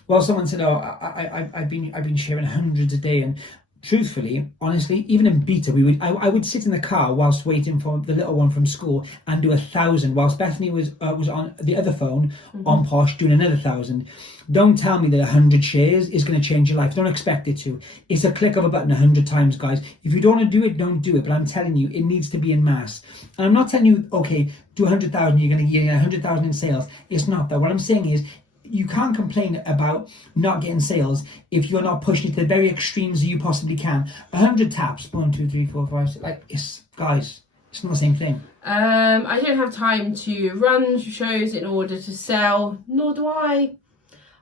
Well, someone said, "Oh, I've been sharing hundreds a day," and truthfully, honestly, even in beta, I would sit in the car whilst waiting for the little one from school and do 1,000, whilst Bethany was on the other phone on Posh doing another 1,000. Don't tell me that 100 shares is going to change your life. Don't expect it to. It's a click of a button 100 times, guys. If you don't want to do it, don't do it. But I'm telling you, it needs to be in mass. And I'm not telling you, okay, do 100,000, you're going to get 100,000 in sales. It's not that. What I'm saying is, you can't complain about not getting sales if you're not pushing it to the very extremes that you possibly can. 100 taps, 1, 2, 3, 4, 5, 6, like, guys, it's not the same thing. I don't have time to run shows in order to sell, nor do I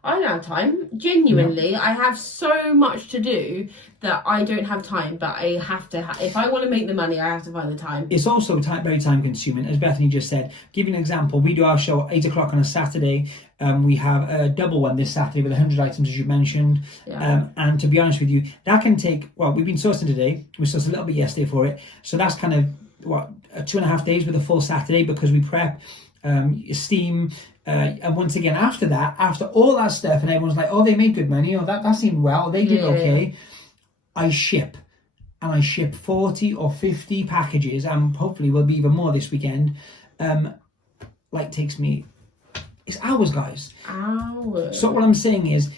don't have time. Genuinely, I have so much to do that I don't have time, but I have to. If I want to make the money, I have to find the time. It's also very time consuming, as Bethany just said. Give you an example. We do our show at 8 o'clock on a Saturday. We have a double one this Saturday with 100 items, as you mentioned. Yeah. And to be honest with you, that can take, well, we've been sourcing today. We sourced a little bit yesterday for it. So that's kind of, 2.5 days with a full Saturday, because we prep, steam. And once again, after that, after all that stuff, and everyone's like, oh, they made good money, or that seemed well, they did okay. I ship. And I ship 40 or 50 packages, and hopefully will be even more this weekend. Takes me, it's hours, guys. Hours. So what I'm saying is,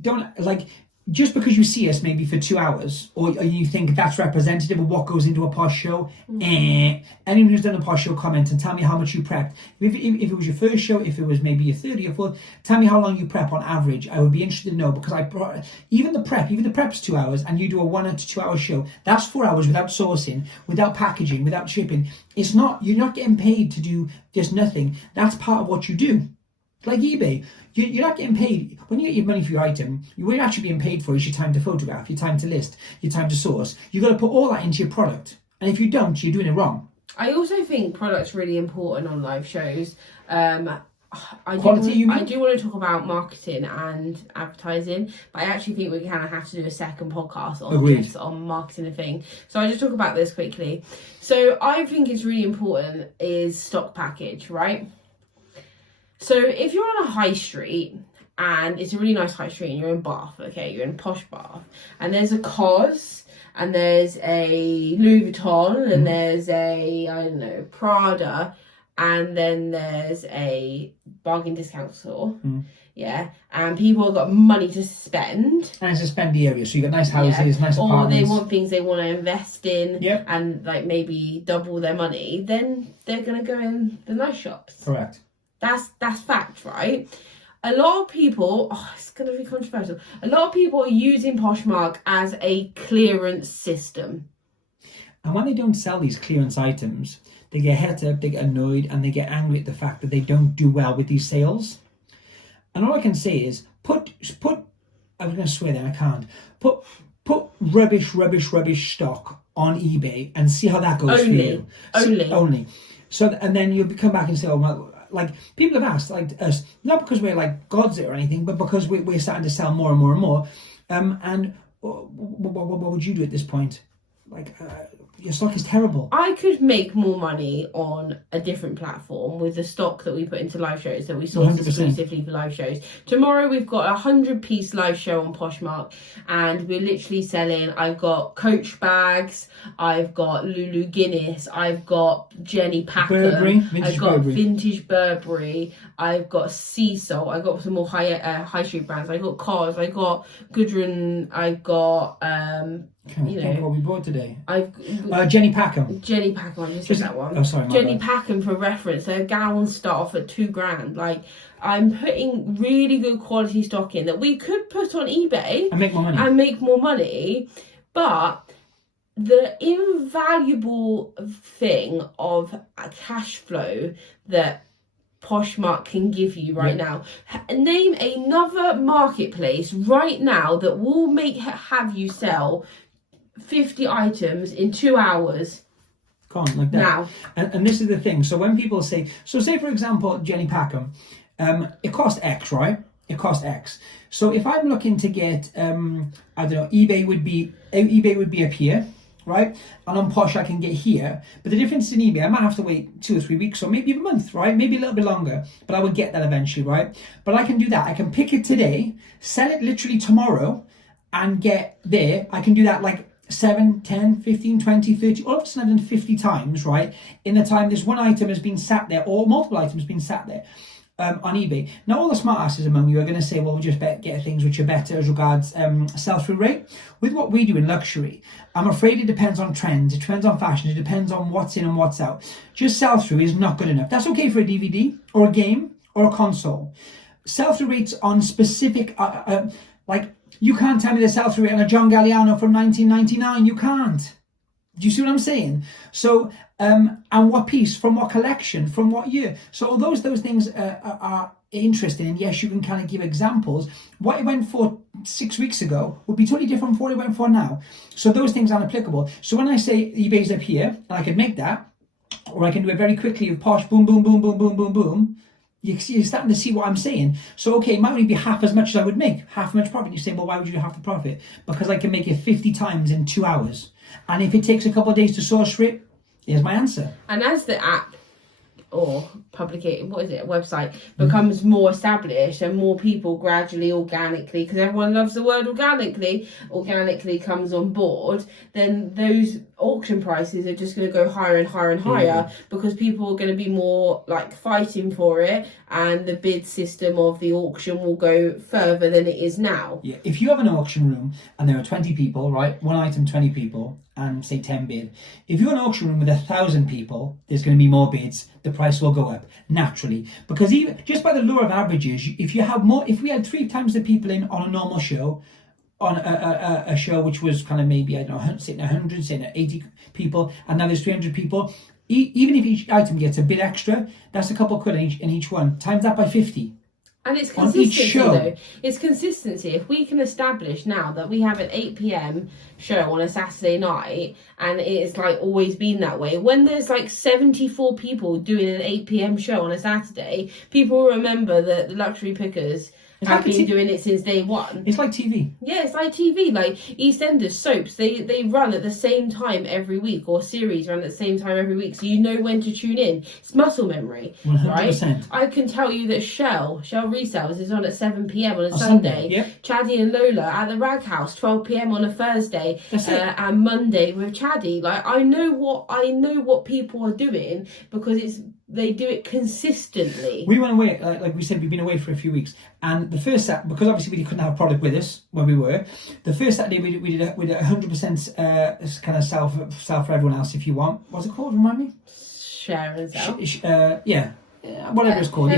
don't, like, just because you see us maybe for 2 hours, or you think that's representative of what goes into a Posh show, anyone who's done a Posh show, comment and tell me how much you prepped. If it was your first show, if it was maybe your third or your fourth, tell me how long you prep on average. I would be interested to know, because even the prep's 2 hours, and you do a 1 to 2 hour show, that's 4 hours without sourcing, without packaging, without shipping. You're not getting paid to do just nothing. That's part of what you do. Like eBay, you're not getting paid. When you get your money for your item, what you're actually being paid for is your time to photograph, your time to list, your time to source. You've got to put all that into your product. And if you don't, you're doing it wrong. I also think product's really important on live shows. I do want to talk about marketing and advertising, but I actually think we kind of have to do a second podcast on marketing and thing. So I'll just talk about this quickly. So I think it's really important is stock package, right? So if you're on a high street, and it's a really nice high street, and you're in Bath, okay, you're in Posh Bath, and there's a COS, and there's a Louis Vuitton, and there's a, I don't know, Prada, and then there's a bargain discount store, and people have got money to spend. And it's a spendy area, so you got nice houses, nice apartments. Or they want things they want to invest in, and like maybe double their money, then they're going to go in the nice shops. Correct. That's fact, right? A lot of people, it's going to be controversial, a lot of people are using Poshmark as a clearance system. And when they don't sell these clearance items, they get het up, they get annoyed, and they get angry at the fact that they don't do well with these sales. And all I can say is, put I was going to swear there, I can't. Put rubbish stock on eBay and see how that goes for you. Only. So, and then you'll come back and say, oh, well, like, people have asked, like us, not because we're like gods or anything, but because we're starting to sell more and more and more. And what would you do at this point? Like, your stock is terrible. I could make more money on a different platform with the stock that we put into live shows that we source exclusively for live shows. Tomorrow we've got a 100-piece live show on Poshmark, and we're literally selling, I've got Coach bags, I've got Lulu Guinness, I've got Jenny Packham, I've got Vintage Burberry, I've got Sea Salt, I've got some more high street brands, I've got COS, I've got Gudrun, I've got what we bought today. Jenny Packham. I just said that one. Oh, sorry. Jenny Packham, for reference, their gowns start off at $2,000. Like, I'm putting really good quality stock in that we could put on eBay and make more money. But the invaluable thing of a cash flow that Poshmark can give you right now. Name another marketplace right now that will have you sell 50 items in 2 hours. Can't like that. Now. And this is the thing. So when people say, say for example, Jenny Packham, it cost X, right? It cost X. So if I'm looking to get, I don't know, eBay would be up here, right? And on Posh I can get here. But the difference in eBay, I might have to wait 2 or 3 weeks, or maybe a month, right? Maybe a little bit longer, but I would get that eventually, right? But I can do that. I can pick it today, sell it literally tomorrow, and get there. I can do that like 7, 10, 15, 20, 30, all of a sudden 50 times, right? In the time this one item has been sat there, or multiple items been sat there on eBay. Now, all the smart asses among you are going to say, well, we'll just get things which are better as regards sell-through rate. With what we do in luxury, I'm afraid it depends on trends, it depends on fashion, it depends on what's in and what's out. Just sell-through is not good enough. That's okay for a DVD, or a game, or a console. Sell-through rates on specific, like, you can't tell me the sell-through rate on a John Galliano from 1999. You can't. Do you see what I'm saying? So, and what piece, from what collection, from what year? So all those things are interesting. And yes, you can kind of give examples. What it went for 6 weeks ago would be totally different from what it went for now. So those things aren't applicable. So when I say eBay's up here, and I can make that, or I can do it very quickly with Posh, boom, boom, boom, boom, boom, boom, boom, you're starting to see what I'm saying. So, okay, it might only be half as much as I would make, half as much profit. You say, well, why would you do half the profit? Because I can make it 50 times in 2 hours. And if it takes a couple of days to source for it, here's my answer. And as the app or website becomes more established and more people gradually, organically, because everyone loves the word organically comes on board, then those auction prices are just going to go higher and higher and higher, because people are going to be more like fighting for it, and the bid system of the auction will go further than it is now. Yeah, if you have an auction room and there are 20 people, right, one item, 20 people, and say 10 bid. If you're an auction room with 1,000 people, there's going to be more bids. The price will go up naturally, because even just by the law of averages, if we had 3 times the people in on a normal show, on a show which was kind of maybe, I don't know, sitting 100, sitting at 80 people, and now there's 300 people, even if each item gets a bit extra, that's a couple of quid in each one. Times that by 50. And it's consistency, though. It's consistency. If we can establish now that we have an 8 p.m. show on a Saturday night, and it's like always been that way, when there's like 74 people doing an 8 p.m. show on a Saturday, people will remember that the Luxury Pickers have been doing it since day one. It's like TV. Yeah, it's like TV. Like EastEnders soaps, they run at the same time every week, or series run at the same time every week, so you know when to tune in. It's muscle memory, 100%. right? I can tell you that Shell Resellers is on at 7 p.m. on a Sunday. Yep. Chaddy and Lola at the Rag House 12 p.m. on a Thursday, and Monday with Chaddy. Like I know what people are doing, because they do it consistently. We went away, like we said, we've been away for a few weeks, and the first Saturday, because obviously we couldn't have a product with us when we were, the first Saturday we did 100% kind of sell for everyone else, if you want. What's it called? Remind me. Share and sell. Whatever it's called,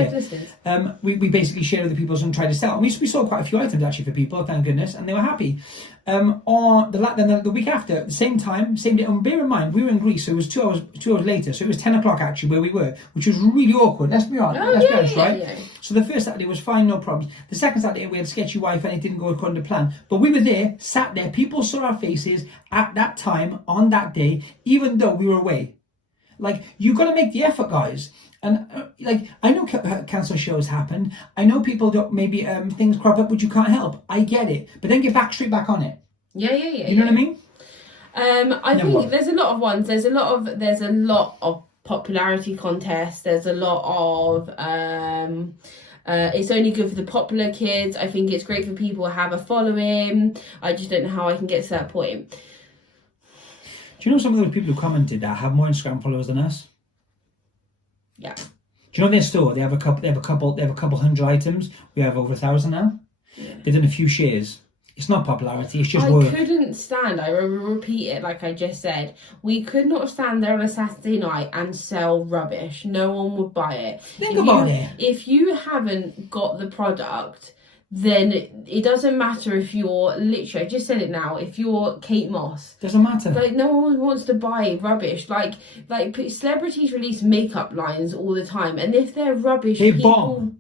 we basically shared with the people and tried to sell. And we sold quite a few items actually for people, thank goodness, and they were happy. On the week after, the same time, same day. And bear in mind, we were in Greece, so it was 2 hours later. So it was 10 o'clock actually where we were, which was really awkward. Let's be honest, right? Yeah. So the first Saturday was fine, no problems. The second Saturday we had sketchy Wi-Fi and it didn't go according to plan. But we were there, sat there. People saw our faces at that time on that day, even though we were away. Like, you got to make the effort, guys. And I know cancel shows happen. I know people don't, maybe things crop up which you can't help. I get it, but then get straight back on it. Yeah. You know what I mean? I think there's a lot of ones. There's a lot of popularity contests. There's a lot of it's only good for the popular kids. I think it's great for people who have a following. I just don't know how I can get to that point. Do you know some of those people who commented that have more Instagram followers than us? Yeah. Do you know their store? They have a couple hundred items. We have over 1,000 now. Yeah. They've done a few shares. It's not popularity. It's just work. I couldn't stand. I will repeat it like I just said. We could not stand there on a Saturday night and sell rubbish. No one would buy it. Think about it. If you haven't got the product, then it doesn't matter if you're literally, I just said it now, if you're Kate Moss. Doesn't matter. Like, no one wants to buy rubbish. Like celebrities release makeup lines all the time, and if they're rubbish, people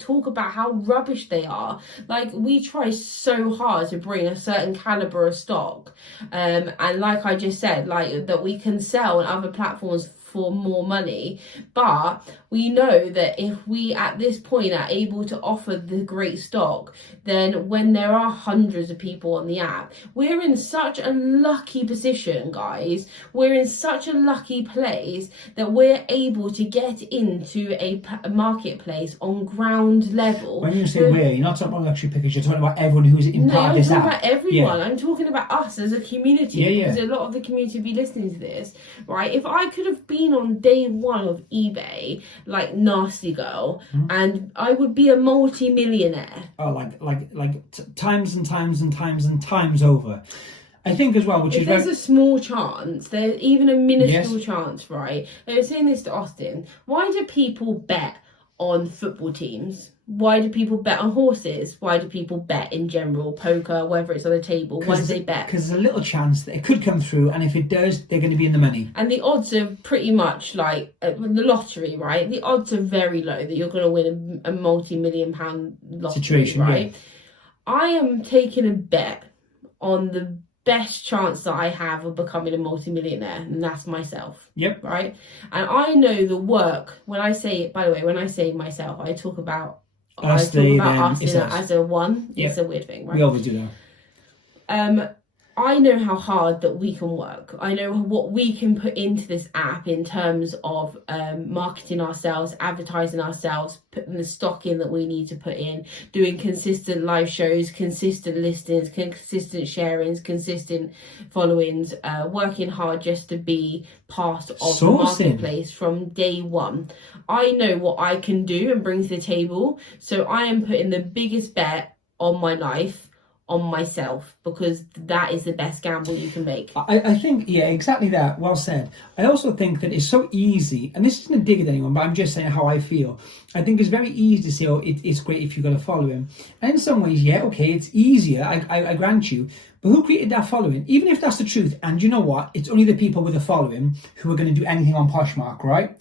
talk about how rubbish they are. Like, we try so hard to bring a certain caliber of stock, and like I just said, like that we can sell on other platforms for more money, but we know that if we at this point are able to offer the great stock, then when there are hundreds of people on the app, we're in such a lucky position, guys. We're in such a lucky place that we're able to get into a marketplace on ground level. When you say you're not talking about Luxury Pickers, you're talking about everyone who's in part of this app. I'm talking about everyone. Yeah. I'm talking about us as a community, because a lot of the community will be listening to this, right? If I could have been on day one of eBay, like Nasty Girl, and I would be a multi-millionaire. Oh, times and times and times and times over. I think as well, which if there's a small chance, there's even a minuscule chance, right? They were saying this to Austin. Why do people bet on football teams? Why do people bet on horses? Why do people bet in general? Poker, whether it's on a table, why do they bet? Because there's a little chance that it could come through, and if it does, they're going to be in the money. And the odds are pretty much like the lottery, right? The odds are very low that you're going to win a multi-million-pound lottery, situation, right? Yeah. I am taking a bet on the best chance that I have of becoming a multimillionaire, and that's myself. Yep. Right? And I know the work, when I say, by the way, when I say myself, I talk about us in as a one. Yep. It's a weird thing, right? We always do that. I know how hard that we can work. I know what we can put into this app in terms of marketing ourselves, advertising ourselves, putting the stock in that we need to put in, doing consistent live shows, consistent listings, consistent sharings, consistent followings, working hard just to be part of the marketplace from day one. I know what I can do and bring to the table. So I am putting the biggest bet on my life on myself, because that is the best gamble you can make. I think, yeah, exactly that. Well said. I also think that it's so easy, and this isn't a dig at anyone, but I'm just saying how I feel. I think it's very easy to say, oh, it's great if you've got a following. And in some ways, yeah, okay, it's easier, I grant you. But who created that following? Even if that's the truth, and you know what? It's only the people with a following who are going to do anything on Poshmark, right?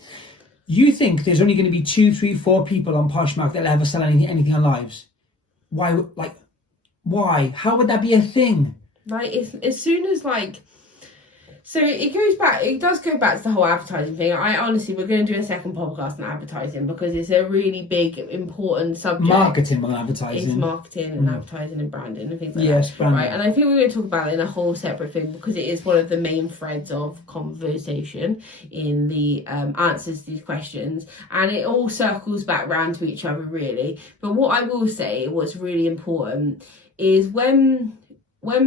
You think there's only going to be 2, 3, 4 people on Poshmark that'll ever sell anything on lives? Why? How would that be a thing? Like, as soon as, like... So it does go back to the whole advertising thing. We're going to do a second podcast on advertising, because it's a really big, important subject. Marketing and advertising. It's marketing and advertising and branding and things like that. Yes, branding. Right, and I think we're going to talk about it in a whole separate thing, because it is one of the main threads of conversation in the answers to these questions. And it all circles back round to each other, really. But what I will say, what's really important, is when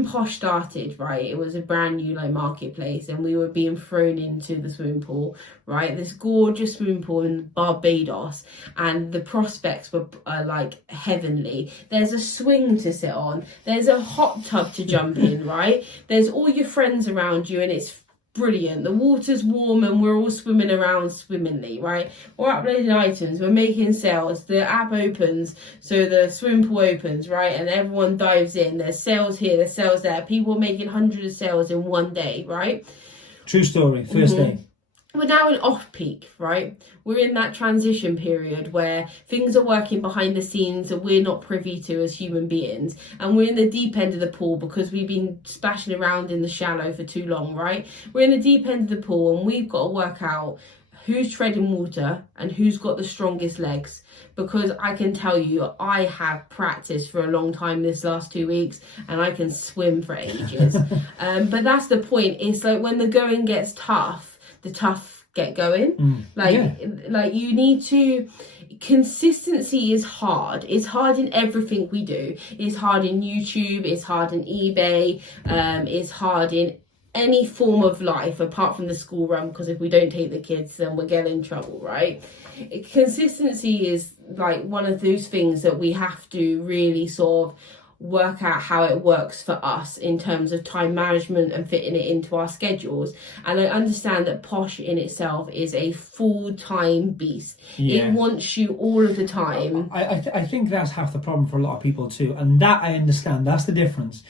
Posh started, right, it was a brand new marketplace, and we were being thrown into the swimming pool, right, this gorgeous swimming pool in Barbados, and the prospects were heavenly. There's a swing to sit on, there's a hot tub to jump in, right, there's all your friends around you, and it's brilliant. The water's warm and we're all swimming around swimmingly, right? We're uploading items, we're making sales, the app opens, so the swimming pool opens, right? And everyone dives in. There's sales here, there's sales there. People are making hundreds of sales in one day, right? True story. First day. We're now in off-peak, right? We're in that transition period where things are working behind the scenes that we're not privy to as human beings. And we're in the deep end of the pool because we've been splashing around in the shallow for too long, right? We're in the deep end of the pool, and we've got to work out who's treading water and who's got the strongest legs. Because I can tell you, I have practiced for a long time this last 2 weeks, and I can swim for ages. But that's the point. It's like when the going gets tough, the tough get going. Like you need to... Consistency is hard. It's hard in everything we do. It's hard in YouTube. It's hard in eBay. It's hard in any form of life apart from the school run, because if we don't take the kids, then we're getting in trouble, right? Consistency is like one of those things that we have to really sort of work out how it works for us in terms of time management and fitting it into our schedules. And I understand that Posh in itself is a full-time beast. It wants you all of the time. I think that's half the problem for a lot of people too, and that I understand. That's the difference.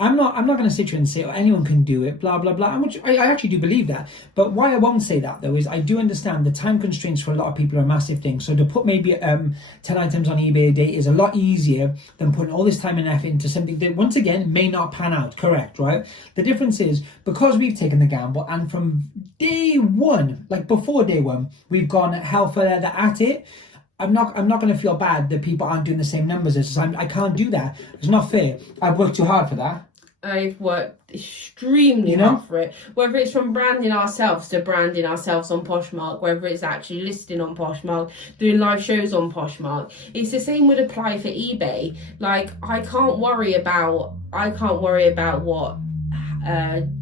I'm not going to sit here and say, oh, anyone can do it, blah, blah, blah, which I actually do believe that. But why I won't say that, though, is I do understand the time constraints for a lot of people are a massive thing. So to put maybe 10 items on eBay a day is a lot easier than putting all this time and effort into something that, once again, may not pan out, correct, right? The difference is, because we've taken the gamble, and from day one, like before day one, we've gone hell for leather at it, I'm not going to feel bad that people aren't doing the same numbers as us. I can't do that. It's not fair. I've worked too hard for that. I've worked extremely hard for it. Whether it's from branding ourselves to branding ourselves on Poshmark, whether it's actually listing on Poshmark, doing live shows on Poshmark, it's the same would apply for eBay. Like, I can't worry about what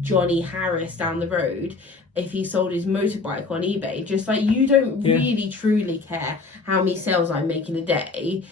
Johnny Harris down the road, if he sold his motorbike on eBay. Just like you don't really truly care how many sales I'm making a day,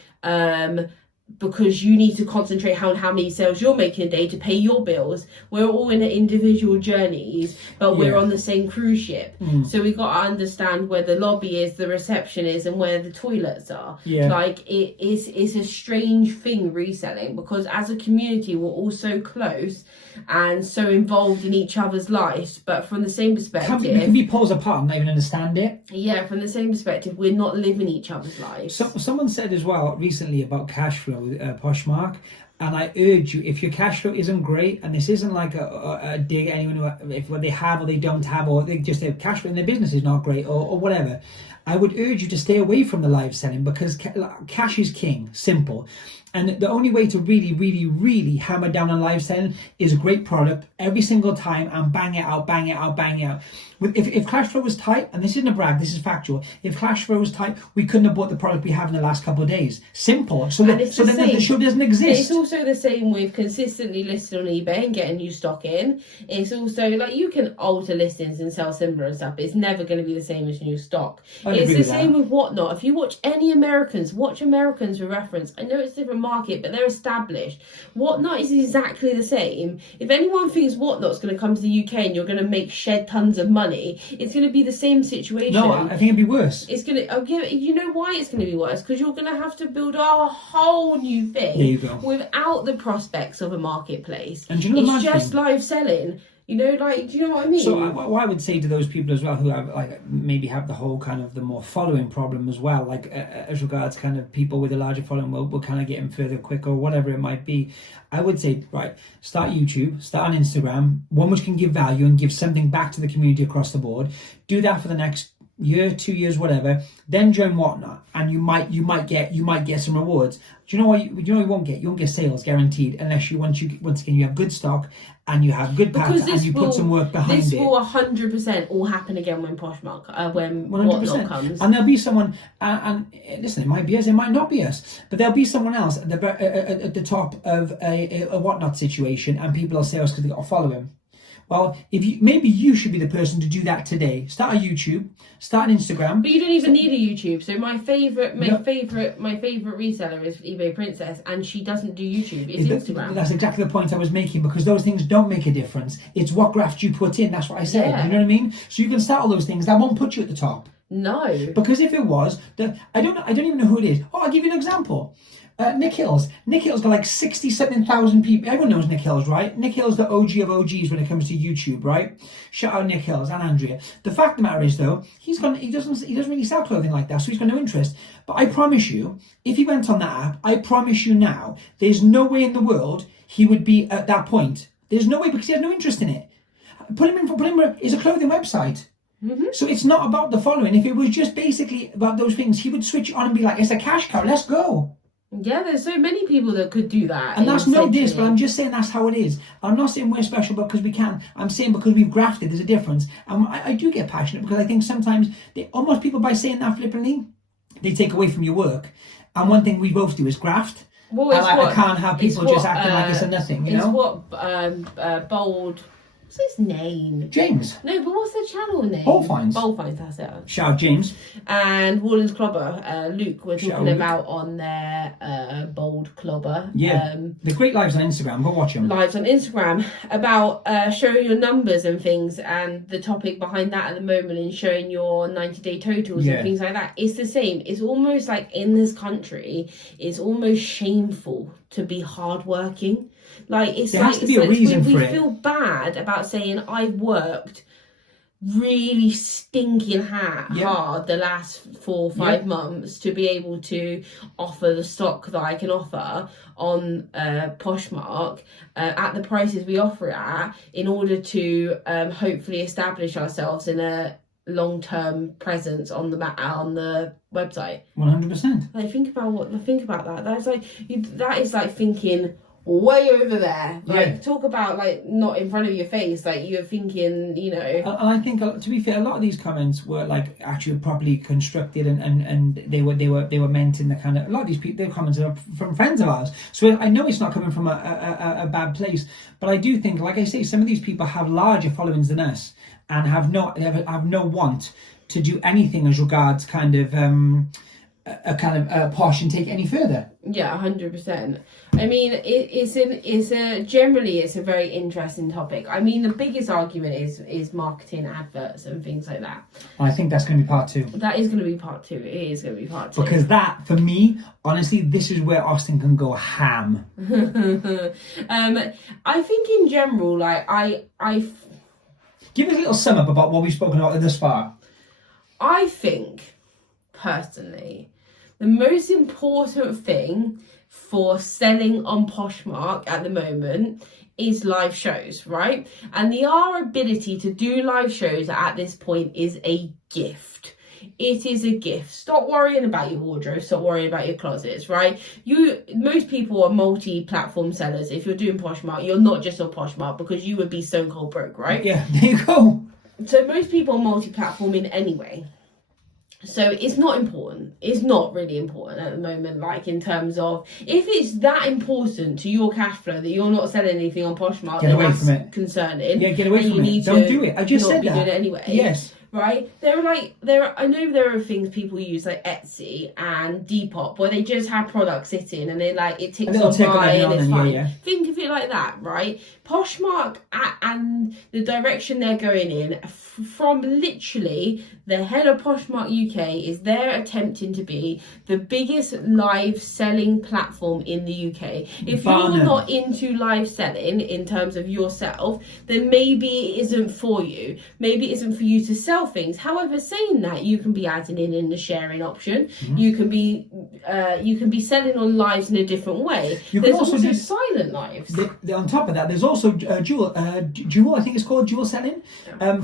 because you need to concentrate on how many sales you're making a day to pay your bills. We're all in individual journeys, but we're on the same cruise ship. So we got to understand where the lobby is, the reception is, and where the toilets are. Like, it's a strange thing, reselling, because as a community we're all so close and so involved in each other's lives, but from the same perspective, we can be poles apart and not even understand it. From the same perspective, we're not living each other's lives. Someone said as well recently about cash flow with Poshmark, And I urge you, if your cash flow isn't great, and this isn't like a dig at anyone who, if what they have or they don't have, or they just have cash flow and their business is not great, or whatever, I would urge you to stay away from the live selling, because cash is king, simple. And the only way to really, really, really hammer down on live selling is a great product every single time and bang it out, bang it out, bang it out. If cash flow was tight, and this isn't a brag, this is factual, if cash flow was tight, we couldn't have bought the product we have in the last couple of days. Simple. So then the show doesn't exist. It's also the same with consistently listing on eBay and getting new stock in. It's also like you can alter listings and sell similar and stuff, but it's never going to be the same as new stock. It's the same with Whatnot. If you watch any Americans, watch Americans with reference. I know it's a different market, but they're established. Whatnot is exactly the same. If anyone thinks Whatnot's going to come to the UK and you're going to make shed tons of money, it's going to be the same situation. No, I think it'd be worse. It's going to, you know why it's going to be worse? Because you're going to have to build a whole new thing there you go. Without the prospects of a marketplace. And do you know it's just live selling. You know, like, do you know what I mean? So what I would say to those people as well who have like maybe have the whole kind of the more following problem as well, like as regards kind of people with a larger following will kind of get in further quicker or whatever it might be, I would say, right, start YouTube, start on Instagram, one which can give value and give something back to the community across the board. Do that for the next year, 2 years, whatever. Then join Whatnot, and you might get some rewards. Do you know what? You won't get? You won't get sales guaranteed unless once again you have good stock and you have good patterns and you put some work behind it. This will 100% all happen again when Poshmark, when 100%. Whatnot comes. And there'll be someone, and listen, it might be us, it might not be us, but there'll be someone else at the top of a Whatnot situation, and people will say us because they got to follow him. Well, maybe you should be the person to do that today. Start a YouTube, start an Instagram. But you don't even need a YouTube. So my favorite reseller is eBay Princess, and she doesn't do YouTube. It's Instagram. That's exactly the point I was making, because those things don't make a difference. It's what graft you put in. That's what I said. Yeah. You know what I mean? So you can start all those things. That won't put you at the top. No. Because if it was, I don't even know who it is. Oh, I'll give you an example. Nick Hills. Nick Hills got like 60-something thousand people. Everyone knows Nick Hills, right? Nick Hills, the OG of OGs when it comes to YouTube, right? Shout out Nick Hills and Andrea. The fact of the matter is, though, he doesn't really sell clothing like that, so he's got no interest. But I promise you, if he went on that app, I promise you now, there's no way in the world he would be at that point. There's no way, because he has no interest in it. Put him in. It's a clothing website. Mm-hmm. So it's not about the following. If it was just basically about those things, he would switch on and be like, it's a cash cow, let's go. Yeah, there's so many people that could do that. And that's no diss, but I'm just saying that's how it is. I'm not saying we're special because we can. I'm saying because we've grafted, there's a difference. And I do get passionate because I think sometimes almost people, by saying that flippantly, they take away from your work. And one thing we both do is graft. Well, I can't have people just acting like it's a nothing, you know? It's what Bold... What's his name? James. No, but what's the channel name? Bullfinds. Bullfinds, that's it. Shout out James. And Warden's Clobber, Luke, we're talking about on their Bold Clobber. Yeah, the great lives on Instagram, go watch them. Lives on Instagram about showing your numbers and things, and the topic behind that at the moment is showing your 90-day totals and things like that. It's the same. It's almost like in this country, it's almost shameful to be hardworking. Like it's there has to be a reason for it. We feel bad about saying I've worked really stinking hard the last 4 or 5 months to be able to offer the stock that I can offer on Poshmark at the prices we offer it at, in order to hopefully establish ourselves in a long-term presence on the website. 100%. Like think about that. That is like thinking way over there. Like talk about like not in front of your face. Like you're thinking, you know. And I think, to be fair, a lot of these comments were like actually properly constructed, and they were meant in the kind of, a lot of these people, their comments are from friends of ours. So I know it's not coming from a bad place, but I do think, like I say, some of these people have larger followings than us and have no want to do anything as regards kind of Posh and take it any further. Yeah, 100%. I mean, it's a very interesting topic. I mean, the biggest argument is marketing, adverts, and things like that. I think that's going to be part 2. That is going to be part 2. It is going to be part 2. Because that, for me, honestly, this is where Austin can go ham. I think in general, like I give us a little sum up about what we've spoken about thus far. I think, personally, the most important thing for selling on Poshmark at the moment is live shows, right? And our ability to do live shows at this point is a gift. It is a gift. Stop worrying about your wardrobe. Stop worrying about your closets, right? Most people are multi-platform sellers. If you're doing Poshmark, you're not just on Poshmark, because you would be stone cold broke, right? Yeah, there you go. So most people are multi-platforming anyway. So it's not important. It's not really important at the moment, like in terms of, if it's that important to your cash flow that you're not selling anything on Poshmark, get away from it. Concerning. Yeah, get away from it. Don't do it. I just said that. Doing it anyway. Yes. Right? I know there are things people use like Etsy and Depop where they just have products sitting and they it ticks on buy and it's fine. Yeah. Think of it like that, right? Poshmark and the direction they're going in, from literally the head of Poshmark UK, is they're attempting to be the biggest live selling platform in the UK. If you're not into live selling in terms of yourself, then maybe it isn't for you. Maybe it isn't for you to sell things. However, saying that, you can be adding in the sharing option. Mm-hmm. You can be selling on lives in a different way. There's also do silent lives. On top of that, there's also dual. I think it's called dual selling.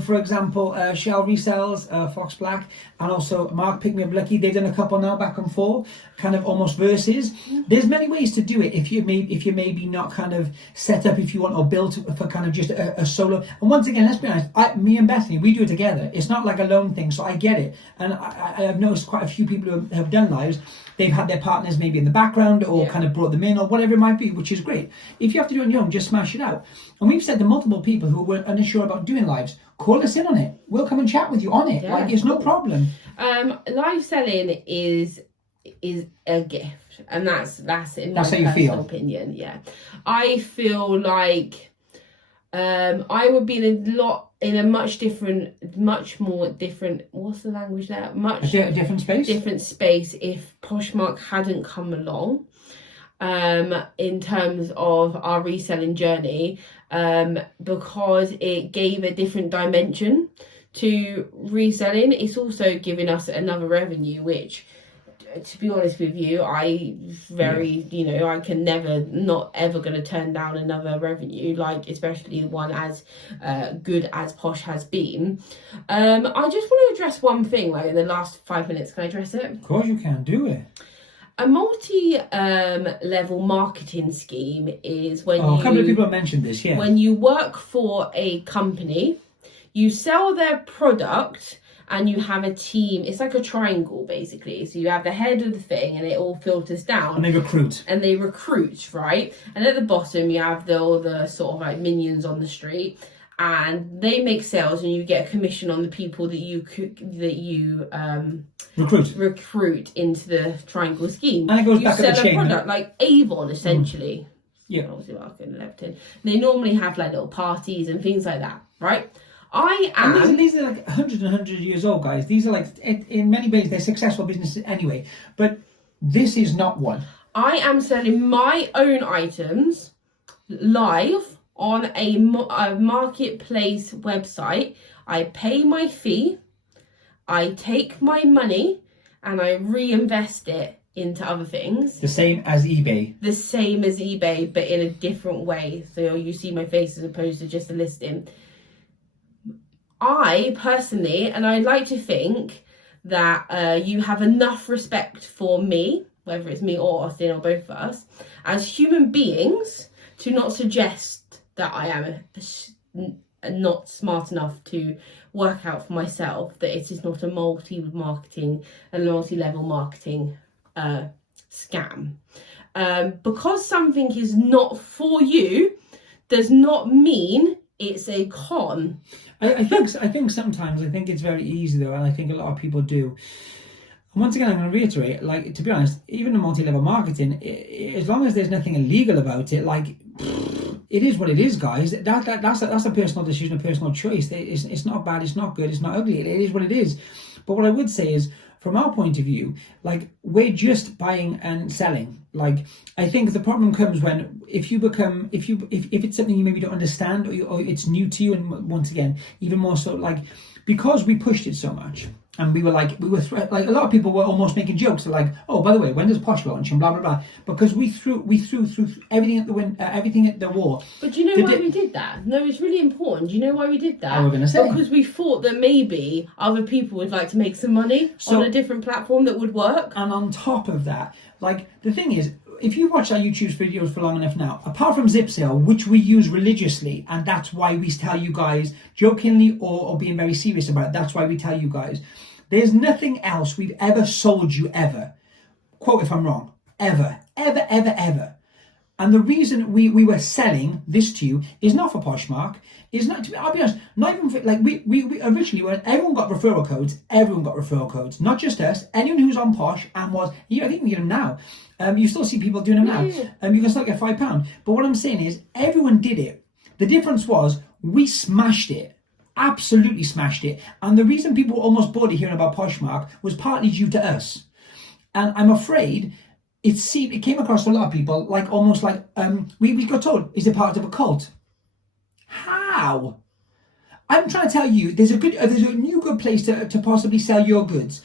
For example, Shell resells Fox Black, and also Mark Pick Me Up Lucky. They've done a couple now, back and forth, kind of almost verses. Mm-hmm. There's many ways to do it if you maybe not kind of set up, if you want, or built for kind of just a solo. And once again, let's be honest, me and Bethany, we do it together. It's not like a lone thing, so I get it. And I've noticed quite a few people who have done lives. They've had their partners maybe in the background, or kind of brought them in, or whatever it might be, which is great. If you have to do it on your own, just smash it out. And we've said to multiple people who were unsure about doing lives, call us in on it. We'll come and chat with you on it. Yeah. It's no problem. Live selling is a gift, and that's in my personal opinion. Yeah, I feel like I would be in a much more different. What's the language there? Different space. Different space if Poshmark hadn't come along. In terms of our reselling journey, because it gave a different dimension to reselling. It's also giving us another revenue, which, to be honest with you, I can not ever going to turn down another revenue, especially one as good as Posh has been. I just want to address one thing, in the last 5 minutes. Can I address it? Of course you can, do it. A multi-level marketing scheme is when a couple of people have mentioned this, yeah. When you work for a company, you sell their product, and you have a team. It's like a triangle, basically. So you have the head of the thing, and it all filters down. And they recruit. Right? And at the bottom, you have all the sort of minions on the street, and they make sales, and you get a commission on the people that you recruit into the triangle scheme. And it goes back up the chain. You sell a product like Avon, essentially. Mm. Yeah. Obviously, Market and Lepton. They normally have little parties and things like that, right? And these are 100 years old, guys. These are in many ways, they're successful businesses anyway. But this is not one. I am selling my own items live on a marketplace website. I pay my fee, I take my money, and I reinvest it into other things. The same as eBay, but in a different way. So you see my face as opposed to just a listing. I personally, and I like to think that you have enough respect for me, whether it's me or Austin or both of us, as human beings, to not suggest that I am not smart enough to work out for myself that it is not a multi-level marketing scam. Because something is not for you does not mean it's a con. I think sometimes it's very easy though, and I think a lot of people do. And once again, I'm going to reiterate, to be honest, even in multi-level marketing, as long as there's nothing illegal about it, it is what it is, guys. That's a personal decision, a personal choice. It's not bad, it's not good, it's not ugly. It is what it is. But what I would say is, from our point of view, we're just buying and selling. I think the problem comes when if it's something you maybe don't understand, or it's new to you, and once again, even more so, because we pushed it so much. And we were like, a lot of people were almost making jokes. They're like, oh, by the way, when does Posh launch? And blah, blah, blah. Because we threw everything at the everything at the wall. But do you know why we did that? No, it's really important. Do you know why we did that? I was going to say. Because we thought that maybe other people would like to make some money on a different platform that would work. And on top of that, like, the thing is, if you watch our YouTube videos for long enough now, apart from ZIPSALE, which we use religiously, and that's why we tell you guys, jokingly or being very serious about it, that's why we tell you guys, there's nothing else we've ever sold you ever. Quote if I'm wrong. Ever. Ever, ever, ever. And the reason we were selling this to you is not for Poshmark. Is not, I'll be honest, not even for, like, we originally, when everyone got referral codes, not just us, anyone who's on Posh and was, I think we get them now. You still see people doing them now. You can still get £5. But what I'm saying is, everyone did it. The difference was, we smashed it. Absolutely smashed it. And the reason people almost bored of hearing about Poshmark was partly due to us. And I'm afraid it came across to a lot of people like almost like we got told, is it part of a cult? How? I'm trying to tell you, there's a new good place to possibly sell your goods.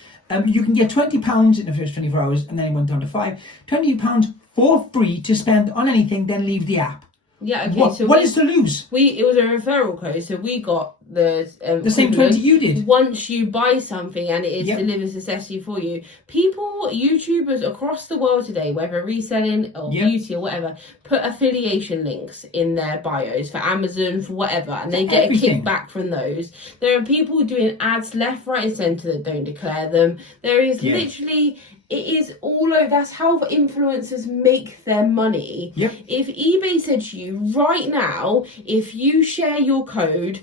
You can get £20 in the first 24 hours, and then it went down to £5. £20 for free to spend on anything, then leave the app. Yeah, okay. What is to lose? It was a referral code, so we got the same 20 you did. Once you buy something and it is delivered successfully for you, YouTubers across the world today, whether reselling or beauty or whatever, put affiliation links in their bios for Amazon, for whatever, and they get a kickback from those. There are people doing ads left, right, and centre that don't declare them. There is literally. It is all over. That's how influencers make their money. Yep. If eBay said to you right now, if you share your code,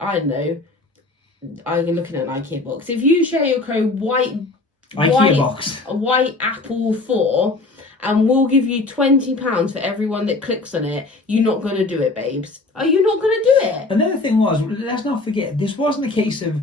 I don't know, I'm looking at an IKEA box. If you share your code white apple 4, and we'll give you £20 for everyone that clicks on it, you're not going to do it, babes. Are you not going to do it? Another thing was, let's not forget, this wasn't a case of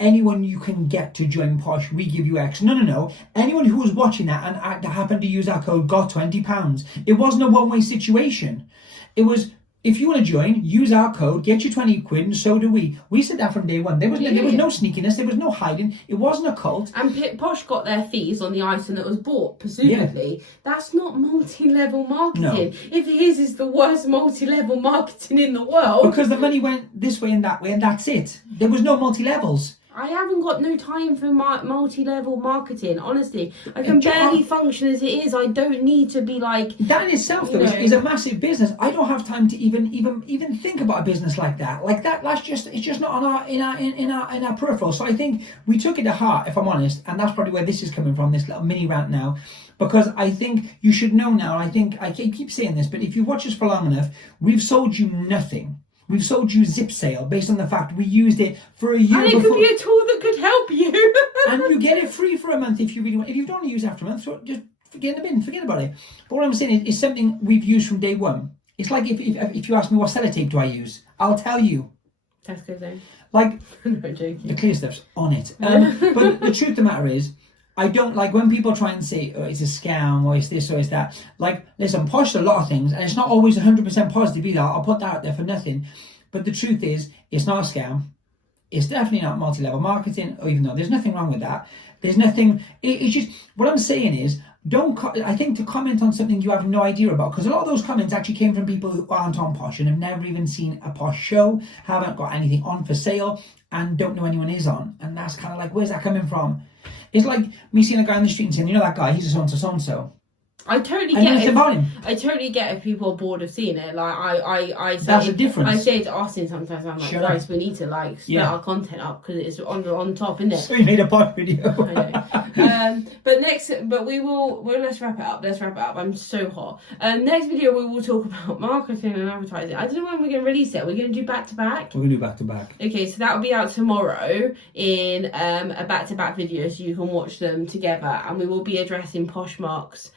anyone you can get to join Posh, we give you X. No. Anyone who was watching that and happened to use our code got £20. It wasn't a one-way situation. It was, if you want to join, use our code, get your 20 quid, and so do we. We said that from day one. There was no sneakiness, there was no hiding. It wasn't a cult. And Posh got their fees on the item that was bought, presumably. Yeah. That's not multi-level marketing. No. If it is the worst multi-level marketing in the world. Because the money went this way and that way, and that's it. There was no multi-levels. I haven't got no time for multi-level marketing, honestly. I can barely function as it is. I don't need to be like... That in itself, though, is a massive business. I don't have time to even think about a business like that. Like that, it's just not on in our peripheral. So I think we took it to heart, if I'm honest, and that's probably where this is coming from, this little mini rant now. Because I think you should know now, I keep saying this, but if you watch us for long enough, we've sold you nothing. We've sold you ZIPSALE based on the fact we used it for a year. And it could be a tool that could help you. And you get it free for a month if you really want. If you don't use it after a month, so just forget in the bin, forget about it. But what I'm saying is, it's something we've used from day one. It's like if you ask me what sellotape do I use, I'll tell you. That's good then. Like, no joking. The clear stuff's on it. But the truth of the matter is, I don't like when people try and say, oh, it's a scam, or it's this, or it's that. Like, listen, Posh a lot of things, and it's not always 100% positive either. I'll put that out there for nothing. But the truth is, it's not a scam. It's definitely not multi-level marketing, or even though there's nothing wrong with that. There's nothing, it's just, what I'm saying is, I think to comment on something you have no idea about, because a lot of those comments actually came from people who aren't on Posh and have never even seen a Posh show, haven't got anything on for sale, and don't know anyone is on. And that's kind of like, where's that coming from? It's like me seeing a guy in the street and saying, you know that guy, he's a so-and-so. I totally get if people are bored of seeing it. Like I say, that's the difference. I say to Austin sometimes, I'm like, guys, we need to like split our content up because it's on top, isn't it? So you made a pod video. I know. Let's wrap it up. I'm so hot. Next video we will talk about marketing and advertising. I don't know when we're going to release it. We're going to do back to back. We're going to do back to back. Okay, so that will be out tomorrow in a back to back video, so you can watch them together, and we will be addressing Poshmark's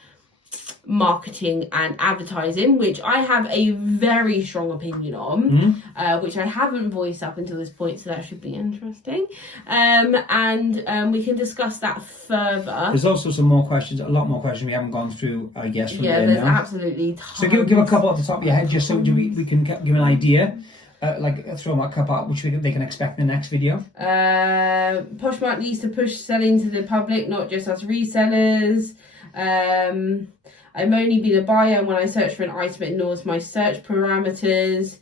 marketing and advertising, which I have a very strong opinion on, which I haven't voiced up until this point, so that should be interesting. And we can discuss that further. There's also some more questions, a lot more questions we haven't gone through, I guess. Yeah, there's absolutely tons. So give a couple off the top of your head, just so we can give an idea. like throw my cup out, which they can expect in the next video? Poshmark needs to push selling to the public, not just us resellers. I'm only being a buyer when I search for an item, it ignores my search parameters.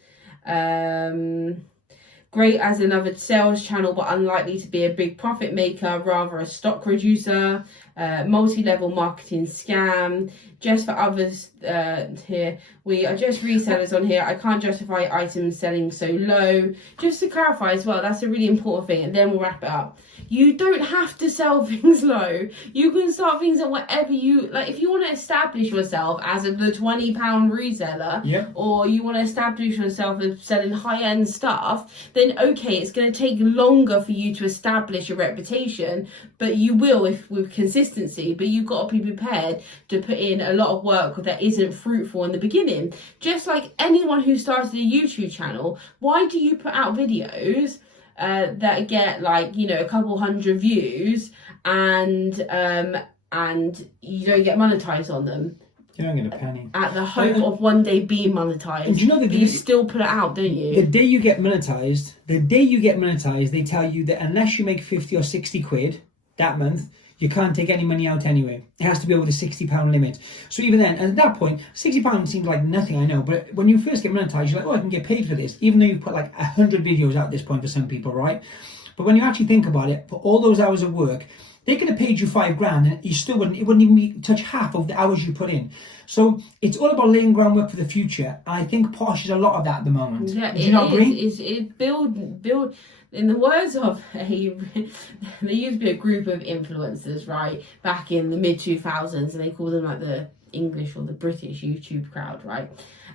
Great as another sales channel, but unlikely to be a big profit maker, rather a stock reducer. Multi-level marketing scam. Just for others here, we are just resellers on here. I can't justify items selling so low. Just to clarify as well, that's a really important thing, and then we'll wrap it up. You don't have to sell things low. You can start things at whatever you like. If you want to establish yourself as the £20 reseller, Yep. or you want to establish yourself as selling high-end stuff, then okay, it's going to take longer for you to establish a reputation, but you will if with consistency. But you've got to be prepared to put in a lot of work that isn't fruitful in the beginning. Just like anyone who started a YouTube channel, why do you put out videos that get like, you know, a couple hundred views and you don't get monetized on them? You don't get a penny. At the hope of one day being monetized. And do you know that you still put it out, don't you? The day you get monetized, they tell you that unless you make 50 or 60 quid that month, you can't take any money out anyway. It has to be over the £60 limit. So even then, and at that point, £60 seems like nothing, I know, but when you first get monetized, you're like, oh, I can get paid for this, even though you've put like 100 videos out at this point for some people, right? But when you actually think about it, for all those hours of work, they could have paid you £5,000 and you still wouldn't, it wouldn't even touch half of the hours you put in. So it's all about laying groundwork for the future. And I think Posh is a lot of that at the moment. Yeah, do you not agree? It build. In the words of there used to be a group of influencers, right, back in the mid-2000s, and they called them like the English or the British YouTube crowd, right?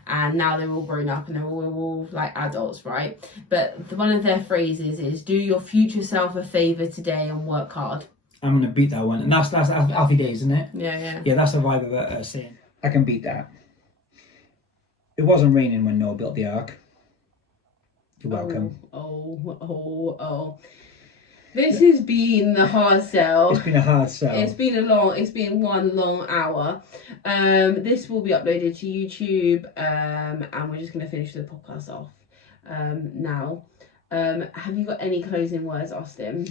And now they're all grown up and they're all like adults, right? But one of their phrases is, do your future self a favour today and work hard. I'm going to beat that one. And that's Alfie Days, isn't it? Yeah. Yeah, that's the vibe of a saying. I can beat that. It wasn't raining when Noah built the ark. You're welcome. Oh. This has been the hard sell. It's been a hard sell. It's been one long hour. This will be uploaded to YouTube, and we're just going to finish the podcast off now. Have you got any closing words, Austin?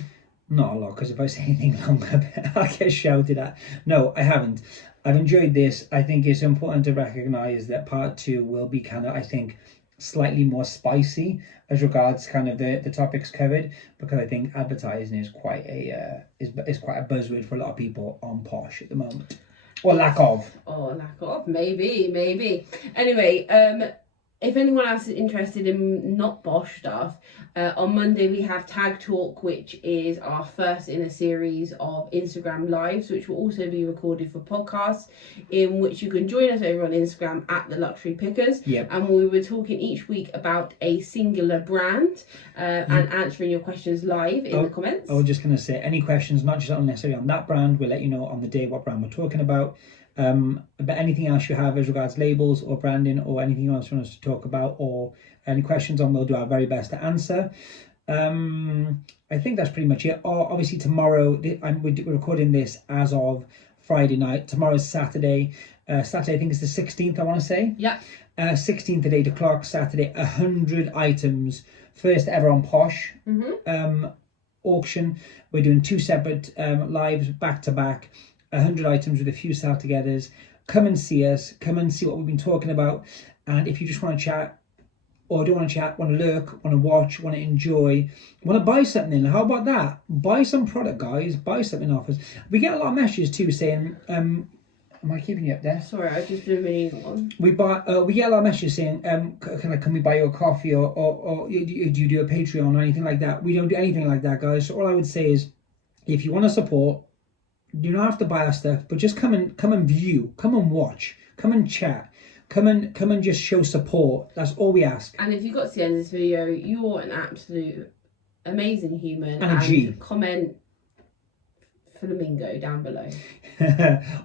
Not a lot, because if I say anything longer, I'll get shouted at. No, I haven't. I've enjoyed this. I think it's important to recognise that part 2 will be kind of, I think, slightly more spicy as regards kind of the topics covered, because I think advertising is quite a buzzword for a lot of people on Posh at the moment, or lack of. Maybe. Anyway, if anyone else is interested in not Posh stuff, on Monday we have Tag Talk, which is our first in a series of Instagram lives, which will also be recorded for podcasts, in which you can join us over on Instagram at the Luxury Pickers. Yep. And we were talking each week about a singular brand and answering your questions live in the comments. I was just going to say, any questions, not just necessarily on that brand, we'll let you know on the day what brand we're talking about. But anything else you have as regards labels or branding or anything else you want us to talk about, or any questions on, we'll do our very best to answer. I think that's pretty much it. Obviously tomorrow, we're recording this as of Friday night. Tomorrow's Saturday. Saturday, I think it's the 16th, I want to say. Yeah. 16th at 8 o'clock, Saturday, 100 items. First ever on Posh auction. We're doing 2 separate lives back to back. 100 items with a few sell-togethers. Come and see us. Come and see what we've been talking about. And if you just want to chat, or don't want to chat, want to lurk, want to watch, want to enjoy, want to buy something, how about that? Buy some product, guys. Buy something off us. We get a lot of messages too saying, am I keeping you up there? Sorry, I just did a mini one. We get a lot of messages saying, can we buy you a coffee, or do you do a Patreon or anything like that? We don't do anything like that, guys. So all I would say is, if you want to support, you don't have to buy our stuff, but just come and view, come and watch, come and chat, come and just show support. That's all we ask. And if you got to the end of this video, you're an absolute amazing human. And a G. Comment flamingo down below.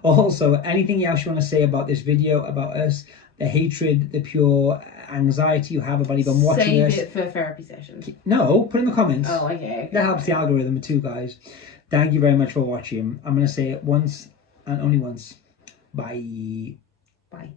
Also, anything else you want to say about this video, about us, the hatred, the pure anxiety you have about even watching us. Save it for a therapy session. No, put in the comments. Oh, okay. That helps the algorithm too, guys. Thank you very much for watching. I'm going to say it once and only once. Bye. Bye.